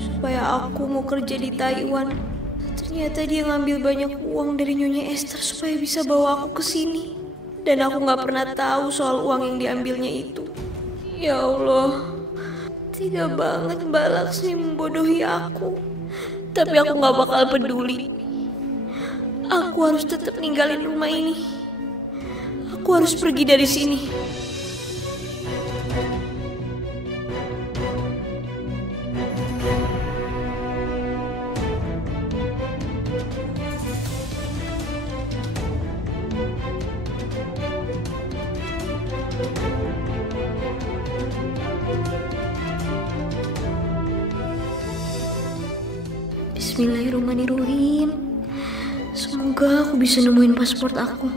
supaya aku mau kerja di Taiwan. Ternyata dia ngambil banyak uang dari Nyonya Esther supaya bisa bawa aku ke sini. Dan aku gak pernah tahu soal uang yang diambilnya itu. Ya Allah, tega banget Mbak Laksmi membodohi aku. Tapi aku gak bakal peduli. Aku harus tetap ninggalin rumah ini. Aku harus pergi dari sini. Bismillahirrahmanirrahim. Semoga aku bisa nemuin paspor aku.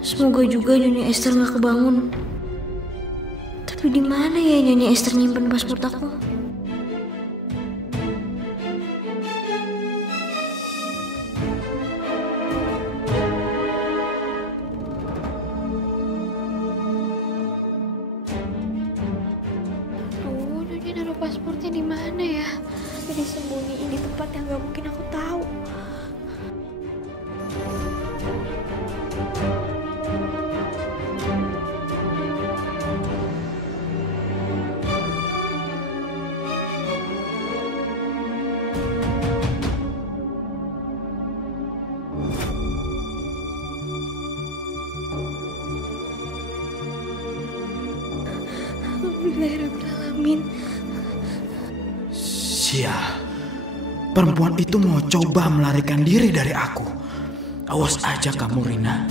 Semoga juga Nyonya Esther gak kebangun. Tapi di mana ya Nyonya Esther nyimpen paspor aku? Tuh, Nyonya naruh paspornya di mana ya? Disembunyiin di tempat yang gak mungkin aku tahu. Alhamdulillahirrahmanirrahim. Sial, perempuan itu mau coba melarikan diri dari aku. Awas aja kamu, Rina.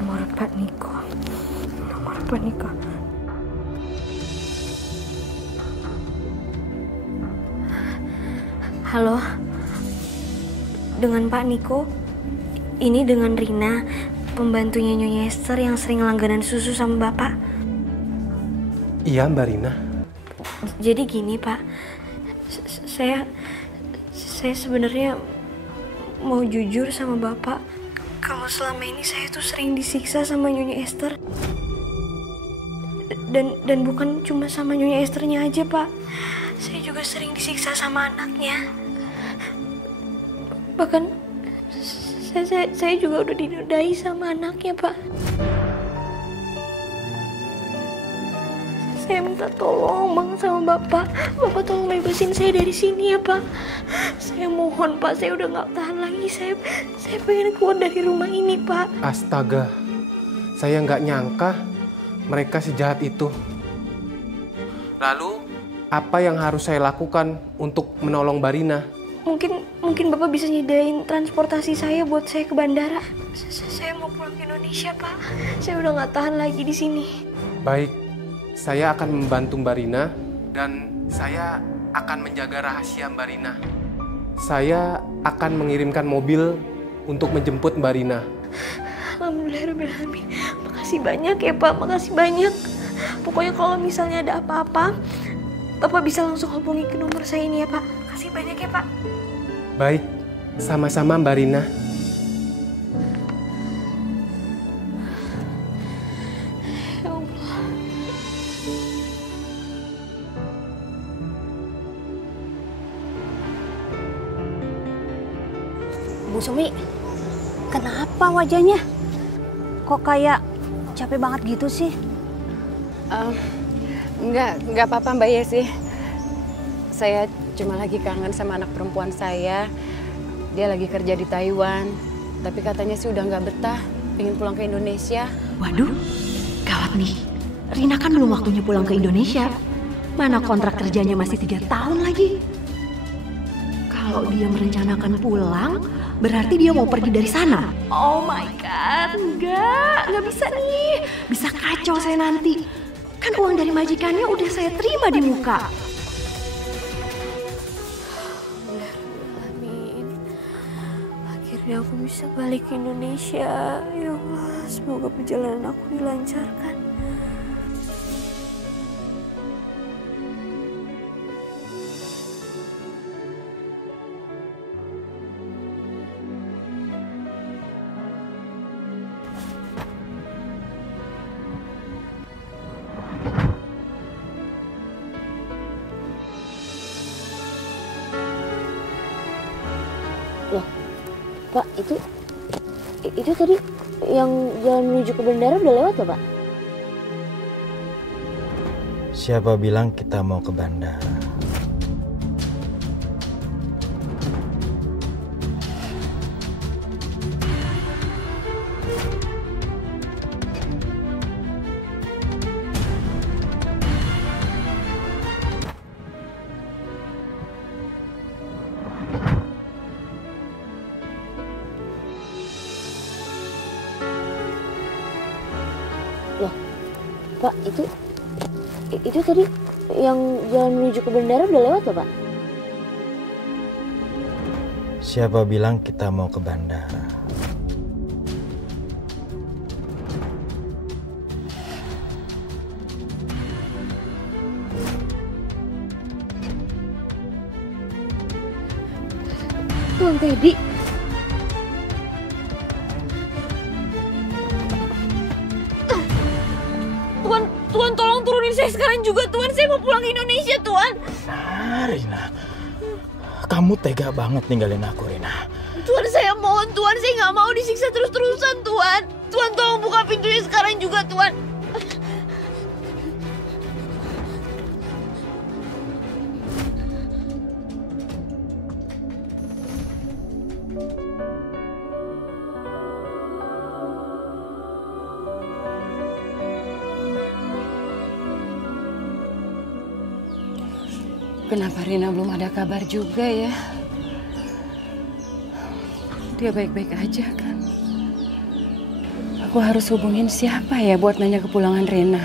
Nomor Pak Niko. Halo, dengan Pak Niko. Ini dengan Rina, pembantunya Nyonya Esther yang sering langganan susu sama Bapak. Iya, Mbak Rina. Jadi gini Pak, saya sebenarnya mau jujur sama Bapak. Kalau selama ini saya tuh sering disiksa sama Nyonya Esther. Dan bukan cuma sama Nyonya Esthernya aja, Pak. Saya juga sering disiksa sama anaknya. Bahkan saya juga udah dinodai sama anaknya, Pak. Saya minta tolong banget sama Bapak. Bapak tolong bebasin saya dari sini ya, Pak. Saya mohon, Pak. Saya udah gak tahan lagi. Saya pengen keluar dari rumah ini, Pak. Astaga, saya nggak nyangka mereka sejahat itu. Lalu, apa yang harus saya lakukan untuk menolong Mbak Rina? Mungkin Bapak bisa nyediain transportasi saya buat saya ke bandara. Saya mau pulang ke Indonesia, Pak. Saya udah gak tahan lagi di sini. Baik, saya akan membantu Mbak Rina dan saya akan menjaga rahasia Mbak Rina. Saya akan mengirimkan mobil untuk menjemput Mbak Rina. Alhamdulillahirrahmanirrahim. Makasih banyak ya Pak, makasih banyak. Pokoknya kalau misalnya ada apa-apa, Bapak bisa langsung hubungi ke nomor saya ini ya Pak. Makasih banyak ya Pak. Baik, sama-sama Mbak Rina. Bu Sumi, kenapa wajahnya? Kok kayak capek banget gitu sih? Enggak apa-apa Mbak Yesi. Saya cuma lagi kangen sama anak perempuan saya. Dia lagi kerja di Taiwan, tapi katanya sih udah nggak betah, pengen pulang ke Indonesia. Waduh, gawat nih. Rina kan belum waktunya pulang ke Indonesia. Mana kontrak kerjanya masih 3 tahun lagi. Kalau dia merencanakan pulang, berarti dia mau pergi dari sana. Oh my God, nggak bisa nih. Bisa kacau saya nanti. Kan uang dari majikannya udah saya terima di muka. Amin. Akhirnya aku bisa balik ke Indonesia. Ya Allah, semoga perjalanan aku dilancarkan. Loh, Pak, itu tadi yang jalan menuju ke bandara udah lewat loh, Pak? Siapa bilang kita mau ke bandara? Loh, Pak, itu tadi yang jalan menuju ke bandara udah lewat loh, Pak? Siapa bilang kita mau ke bandara? Tuan Teddy. Tuan, tolong turunin saya sekarang juga, Tuan. Saya mau pulang ke Indonesia, Tuan. Nah, Rina. Kamu tega banget ninggalin aku, Rina. Tuan, saya mohon, Tuan. Saya nggak mau disiksa terus-terusan, Tuan. Tuan, tolong buka pintunya sekarang juga, Tuan. Kenapa Rina belum ada kabar juga ya? Dia baik-baik aja kan? Aku harus hubungin siapa ya buat nanya kepulangan Rina?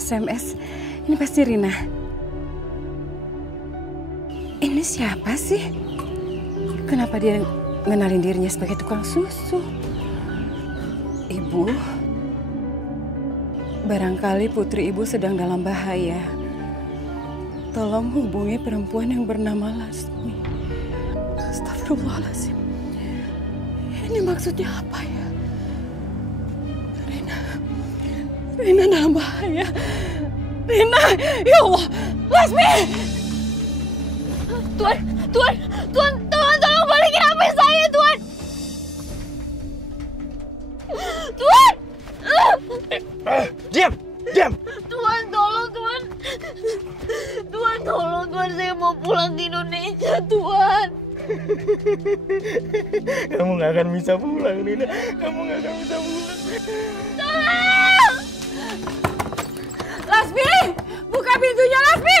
SMS, ini pasti Rina. Ini siapa sih? Kenapa dia ngenalin dirinya sebagai tukang susu? Ibu? Barangkali putri ibu sedang dalam bahaya. Tolong hubungi perempuan yang bernama Lasmi. Astagfirullahaladzim. Ini maksudnya apa ya? Rina dalam bahaya. Rina, ya Allah, Lasmi! Tuan, tolong balikin HP saya, Tuan! Tuan! Diam! Tuan, tolong, Tuan. Tuan, tolong, Tuan. Saya mau pulang ke Indonesia, Tuan. Kamu gak akan bisa pulang, Rina. Kamu gak akan bisa pulang. Tolong! Lasmi! Buka pintunya, Lasmi!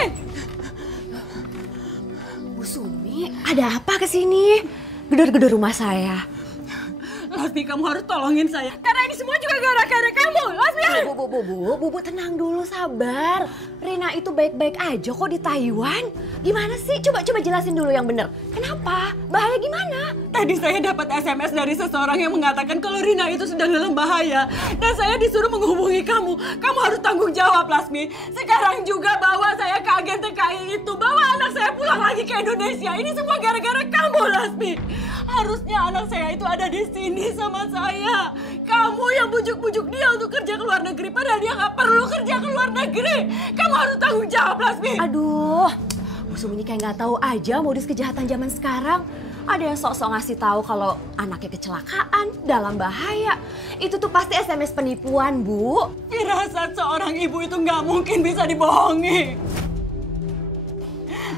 Bu Sumi, ada apa kesini? Gedor-gedor rumah saya. Lasmi, kamu harus tolongin saya. Karena ini semua juga gara-gara kamu, Lasmi! Bu, tenang dulu, sabar. Rina itu baik-baik aja kok di Taiwan. Gimana sih? Coba jelasin dulu yang bener. Kenapa? Bahaya gimana? Tadi saya dapat SMS dari seseorang yang mengatakan kalau Rina itu sedang dalam bahaya. Dan saya disuruh menghubungi kamu. Kamu harus tanggung jawab, Lasmi. Sekarang juga bawa saya ke agen TKI itu. Bawa anak saya pulang lagi ke Indonesia. Ini semua gara-gara kamu, Lasmi. Harusnya anak saya itu ada di sini sama saya. Kamu yang bujuk-bujuk dia untuk kerja ke luar negeri. Padahal dia nggak perlu kerja ke luar negeri. Kamu harus tanggung jawab, Lasmi. Aduh, Ibu sembunyi kayak nggak tahu aja modus kejahatan zaman sekarang. Ada yang sok-sok ngasih tahu kalau anaknya kecelakaan, dalam bahaya. Itu tuh pasti SMS penipuan, Bu. Firasat seorang ibu itu nggak mungkin bisa dibohongi.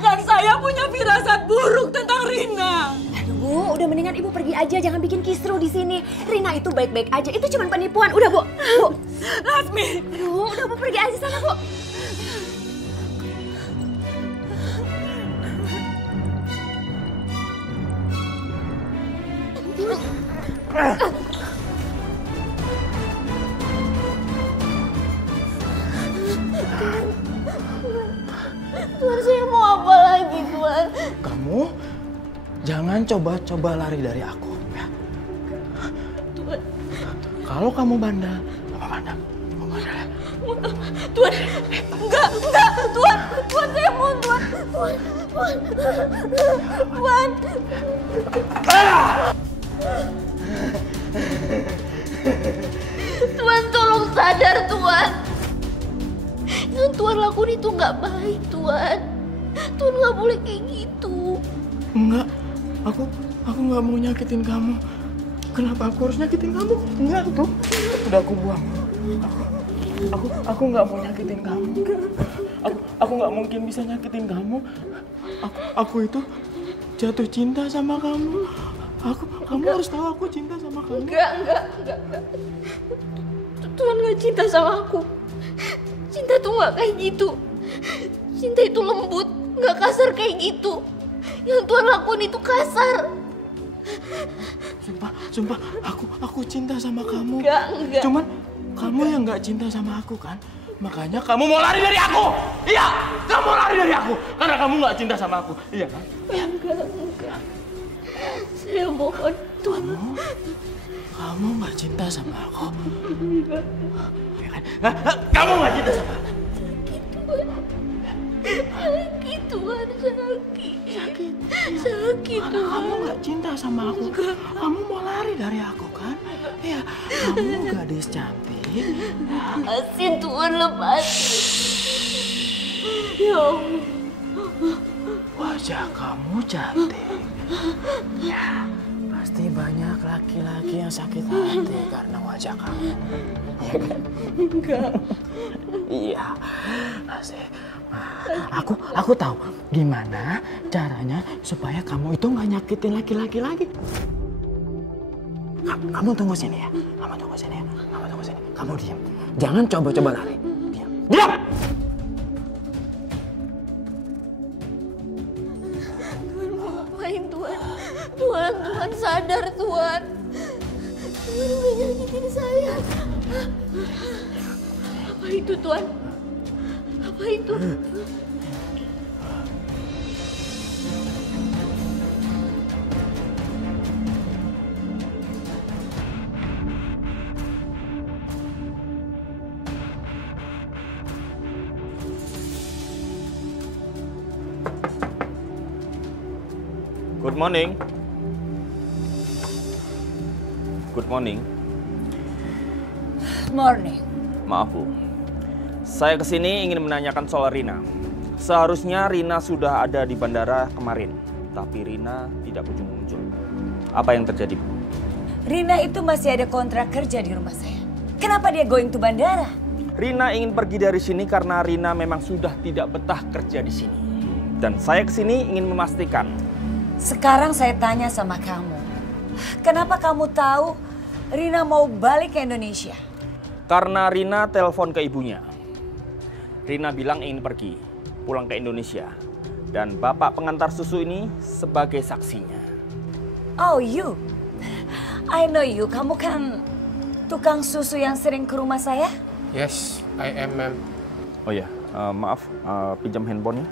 Dan saya punya firasat buruk tentang Rina. Aduh, Bu, udah mendingan Ibu pergi aja, jangan bikin kisruh di sini. Rina itu baik-baik aja, itu cuma penipuan. Udah, Bu. Bu. Lasmi. Aduh, udah Bu pergi aja sana, Bu. Tuhan, saya mau apa lagi, Tuhan? Kamu jangan coba-coba lari dari aku, ya. Tuhan. Kalau kamu bandel, apa bandel? Kamu bandel ya? Tuhan, enggak, Tuhan, saya mau Tuhan. Tuhan, tolong sadar, Tuhan. Yang Tuhan lakukan itu nggak baik, Tuhan. Tuhan nggak boleh kayak gitu. Enggak, aku nggak mau nyakitin kamu. Kenapa aku harus nyakitin kamu? Enggak, tuh udah aku buang. Aku nggak mau nyakitin kamu. Aku nggak mungkin bisa nyakitin kamu. Aku itu jatuh cinta sama kamu. Kamu harus tahu aku cinta sama kamu. Enggak. Tuhan nggak cinta sama aku. Cinta tuh nggak kayak gitu. Cinta itu lembut, nggak kasar kayak gitu. Yang Tuhan lakuin itu kasar. Sumpah, aku cinta sama kamu. Enggak. Cuman kamu yang nggak cinta sama aku kan? Makanya kamu mau lari dari aku. Iya, kamu mau lari dari aku karena kamu nggak cinta sama aku. Iya kan? Enggak. Saya mohon, Tuhan. Kamu nggak cinta sama aku. Iya kan? Kamu nggak cinta sama aku. Sakit, Tuhan. Sakit, Karena kamu nggak cinta sama aku. Kamu mau lari dari aku kan? Iya, kamu gadis cantik. Lepasin, Tuhan, lepasin. Ya Allah. Wajah kamu cantik. Ya, pasti banyak laki-laki yang sakit hati karena wajah kamu. Iya kan? Enggak. Iya, pasti. Aku tahu gimana caranya supaya kamu itu nggak nyakitin laki-laki lagi. Kamu tunggu sini ya. Kamu tunggu sini. Kamu diam. Jangan coba-coba lari. Diam. Ngapain, Tuhan? Tuhan sadar, Tuhan. Tuhan udah nyakitin saya. Apa itu, Tuhan? Apa itu? Good morning. Morning. Maaf Bu, saya kesini ingin menanyakan soal Rina. Seharusnya Rina sudah ada di bandara kemarin, tapi Rina tidak kunjung muncul. Apa yang terjadi Bu? Rina itu masih ada kontrak kerja di rumah saya. Kenapa dia going to bandara? Rina ingin pergi dari sini karena Rina memang sudah tidak betah kerja di sini. Dan saya kesini ingin memastikan. Sekarang saya tanya sama kamu. Kenapa kamu tahu Rina mau balik ke Indonesia? Karena Rina telepon ke ibunya. Rina bilang ingin pergi, pulang ke Indonesia. Dan bapak pengantar susu ini sebagai saksinya. Oh, you. I know you. Kamu kan tukang susu yang sering ke rumah saya? Yes, I am, ma'am. Oh ya, maaf, pinjam handphonenya.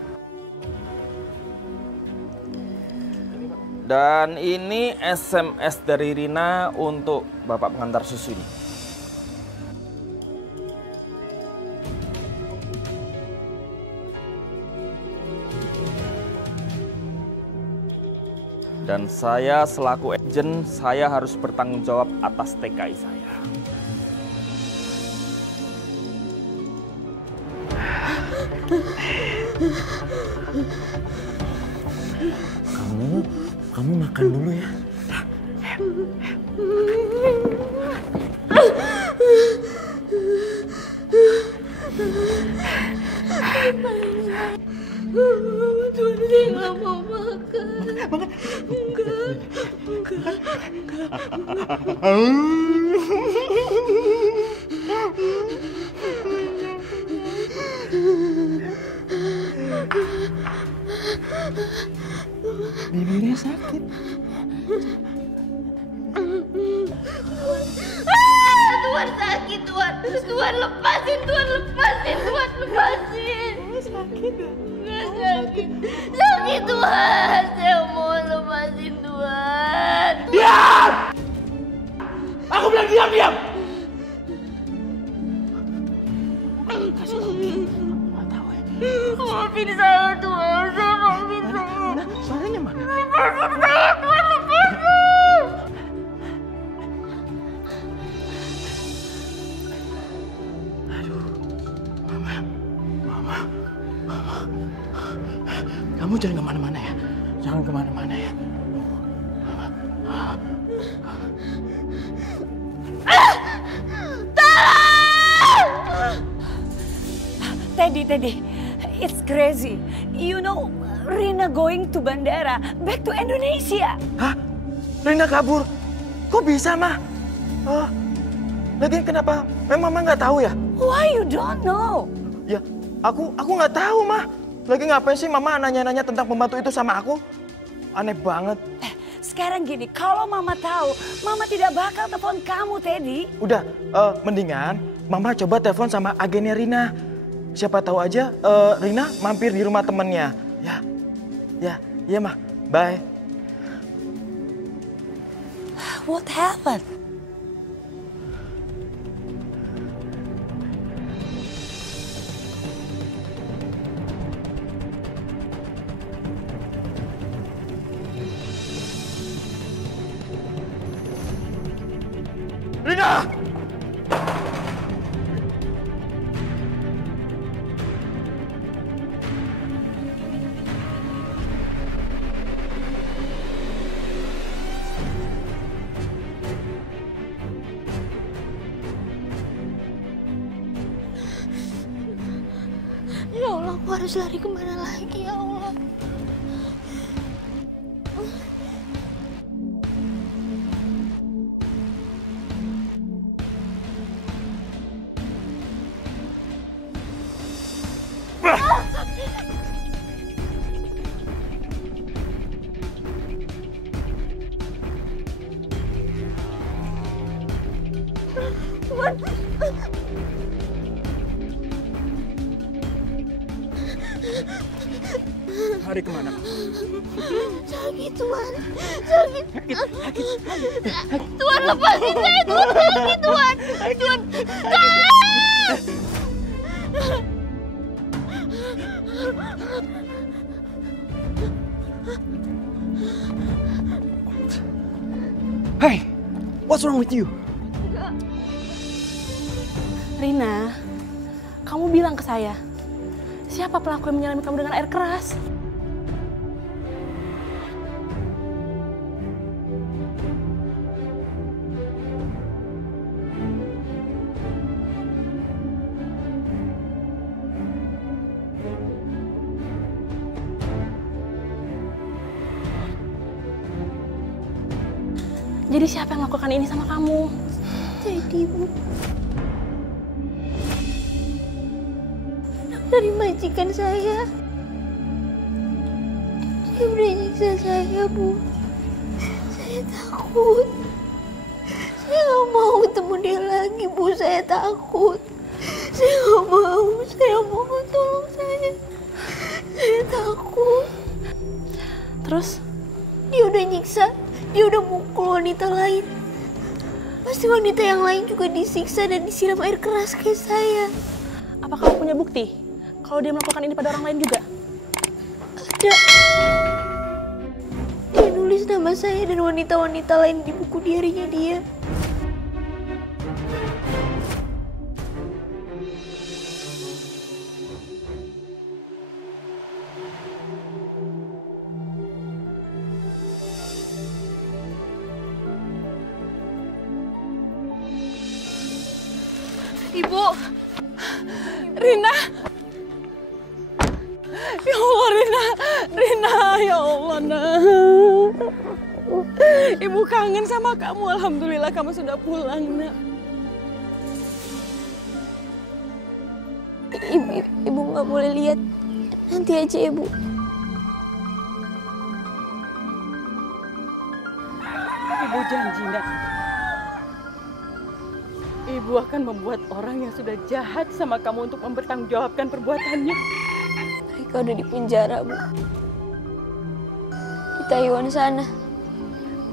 Dan ini SMS dari Rina untuk bapak pengantar susu ini. Dan saya selaku agen, saya harus bertanggung jawab atas TKI saya. kamu makan dulu ya. Tuhan, saya nggak mau makan. Bibirnya sakit. Tuhan sakit, Tuhan. Tuhan lepasin, Tuhan lepasin, Tuhan lepasin. Sakit. Nggak sakit. Sakit, Tuhan. Saya mau lepasin, Tuhan. Diam! Aku bilang diam. Kasih tahu. Nggak tahu ya. Maafin saya, Tuhan. Saya maafin saya. Mana? Suaranya mana? Lepasin saya, Tuhan. Lepasin. Mama. Kamu jangan kemana-mana ya. Jangan kemana-mana ya. Teddy, it's crazy. You know, Rina going to bandara, back to Indonesia. Hah? Rina kabur? Kok bisa, Ma? Oh, lagian kenapa? Memang Mama nggak tahu ya? Why you don't know? Ya, aku nggak tahu, Ma. Lagi ngapain sih Mama nanya-nanya tentang pembantu itu sama aku? Aneh banget. Sekarang gini, kalau Mama tahu, Mama tidak bakal telepon kamu, Teddy. Udah, mendingan Mama coba telepon sama agennya Rina. Siapa tahu aja Rina mampir di rumah temennya. Ya, Ma. Bye. What happened? Rina! Ya Allah, aku harus lari kemana lagi, ya Allah. Lari kemana? Sakit, Tuhan. Sakit. Tuhan, lepasin saya, Tuhan. Sakit, Tuhan. Tuhan. Hey, what's wrong with you? Rina, kamu bilang ke saya, siapa pelaku yang menyelami kamu dengan air keras? Jadi siapa yang melakukan ini sama kamu? Jadi, Bu. Dari majikan saya. Dia udah nyiksa saya, Bu. Saya takut. Saya gak mau ketemu dia lagi, Bu. Saya takut. Saya gak mau. Saya mohon tolong saya. Saya takut. Terus? Dia udah nyiksa. Dia udah mukul wanita lain. Pasti wanita yang lain juga disiksa dan disiram air keras kayak saya. Apa kamu punya bukti kalau dia melakukan ini pada orang lain juga? Ada. Dia nulis nama saya dan wanita-wanita lain di buku diarinya dia. Ibu. Rina. Ya Allah, Rina. Rina, ya Allah, Nak. Ibu kangen sama kamu. Alhamdulillah kamu sudah pulang, Nak. Ibu nggak boleh lihat. Nanti aja, Ibu. Ibu janji, Nak. Ibu akan membuat orang yang sudah jahat sama kamu untuk mempertanggungjawabkan perbuatannya. Mereka udah di penjara, Bu. Di Taiwan sana.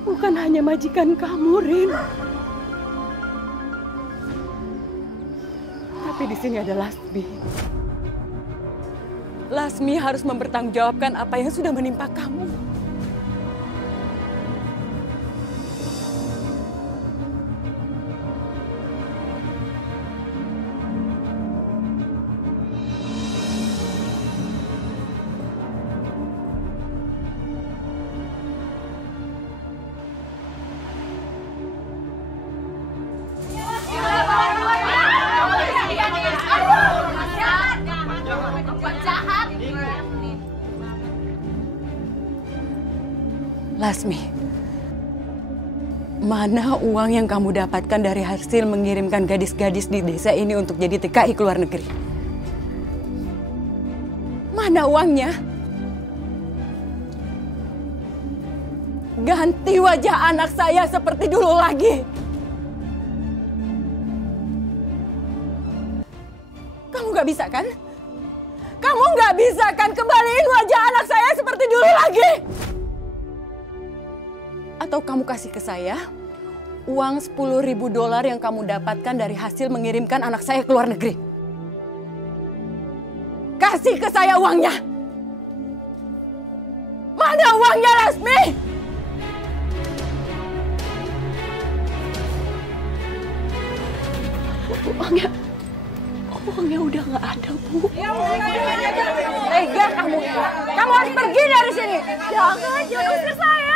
Bukan hanya majikan kamu, Rin. Tapi di sini ada Lasmi. Lasmi harus mempertanggungjawabkan apa yang sudah menimpa kamu. Lasmi, mana uang yang kamu dapatkan dari hasil mengirimkan gadis-gadis di desa ini untuk jadi TKI ke luar negeri? Mana uangnya? Ganti wajah anak saya seperti dulu lagi. Kamu nggak bisa kan? Kamu nggak bisa kan kembaliin wajah anak saya seperti dulu lagi? Atau kamu kasih ke saya uang $10.000 yang kamu dapatkan dari hasil mengirimkan anak saya ke luar negeri. Kasih ke saya uangnya. Mana uangnya, Lasmi? Uangnya udah nggak ada, Bu. Tega kamu. Kamu harus pergi dari sini. Jangan usir saya.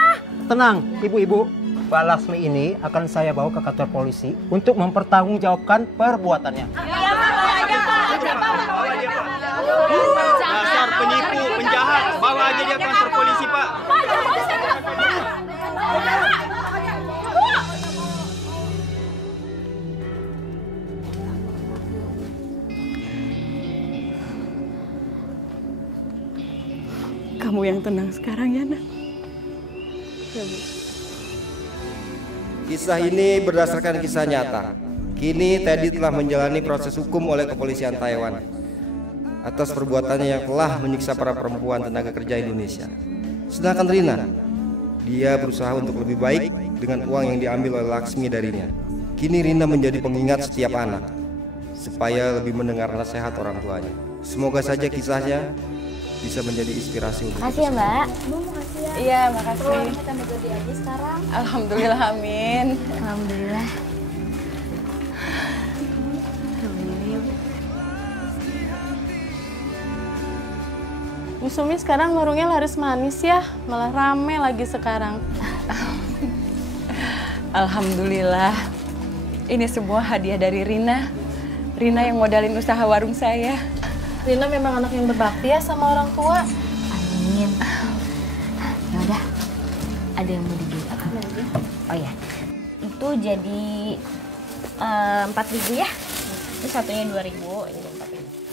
Tenang, ibu-ibu. Mbak Lasmi ini akan saya bawa ke kantor polisi untuk mempertanggungjawabkan perbuatannya. Dasar penipu, penjahat. Bawa aja dia ke kantor polisi, Pak. Kamu yang tenang sekarang ya, Nak. Kisah ini berdasarkan kisah nyata. Kini Teddy telah menjalani proses hukum oleh kepolisian Taiwan atas perbuatannya yang telah menyiksa para perempuan tenaga kerja Indonesia. Sedangkan Rina, dia berusaha untuk lebih baik dengan uang yang diambil oleh Laksmi darinya. Kini Rina menjadi pengingat setiap anak supaya lebih mendengar nasihat orang tuanya. Semoga saja kisahnya bisa menjadi inspirasi untuk Makasih ya, Mbak. Bu, makasih ya. Iya, makasih. Kita mau ganti aja sekarang. Alhamdulillah, amin. Alhamdulillah. Bu Sumi sekarang warungnya laris manis ya, malah rame lagi sekarang. Alhamdulillah. Ini semua hadiah dari Rina. Rina yang modalin usaha warung saya. Rina memang anak yang berbakti ya sama orang tua. Amin. Ya udah, ada yang mau dibeli apa? Oh ya, itu jadi 4.000 ya. Ini satunya 2.000, ini 4.000.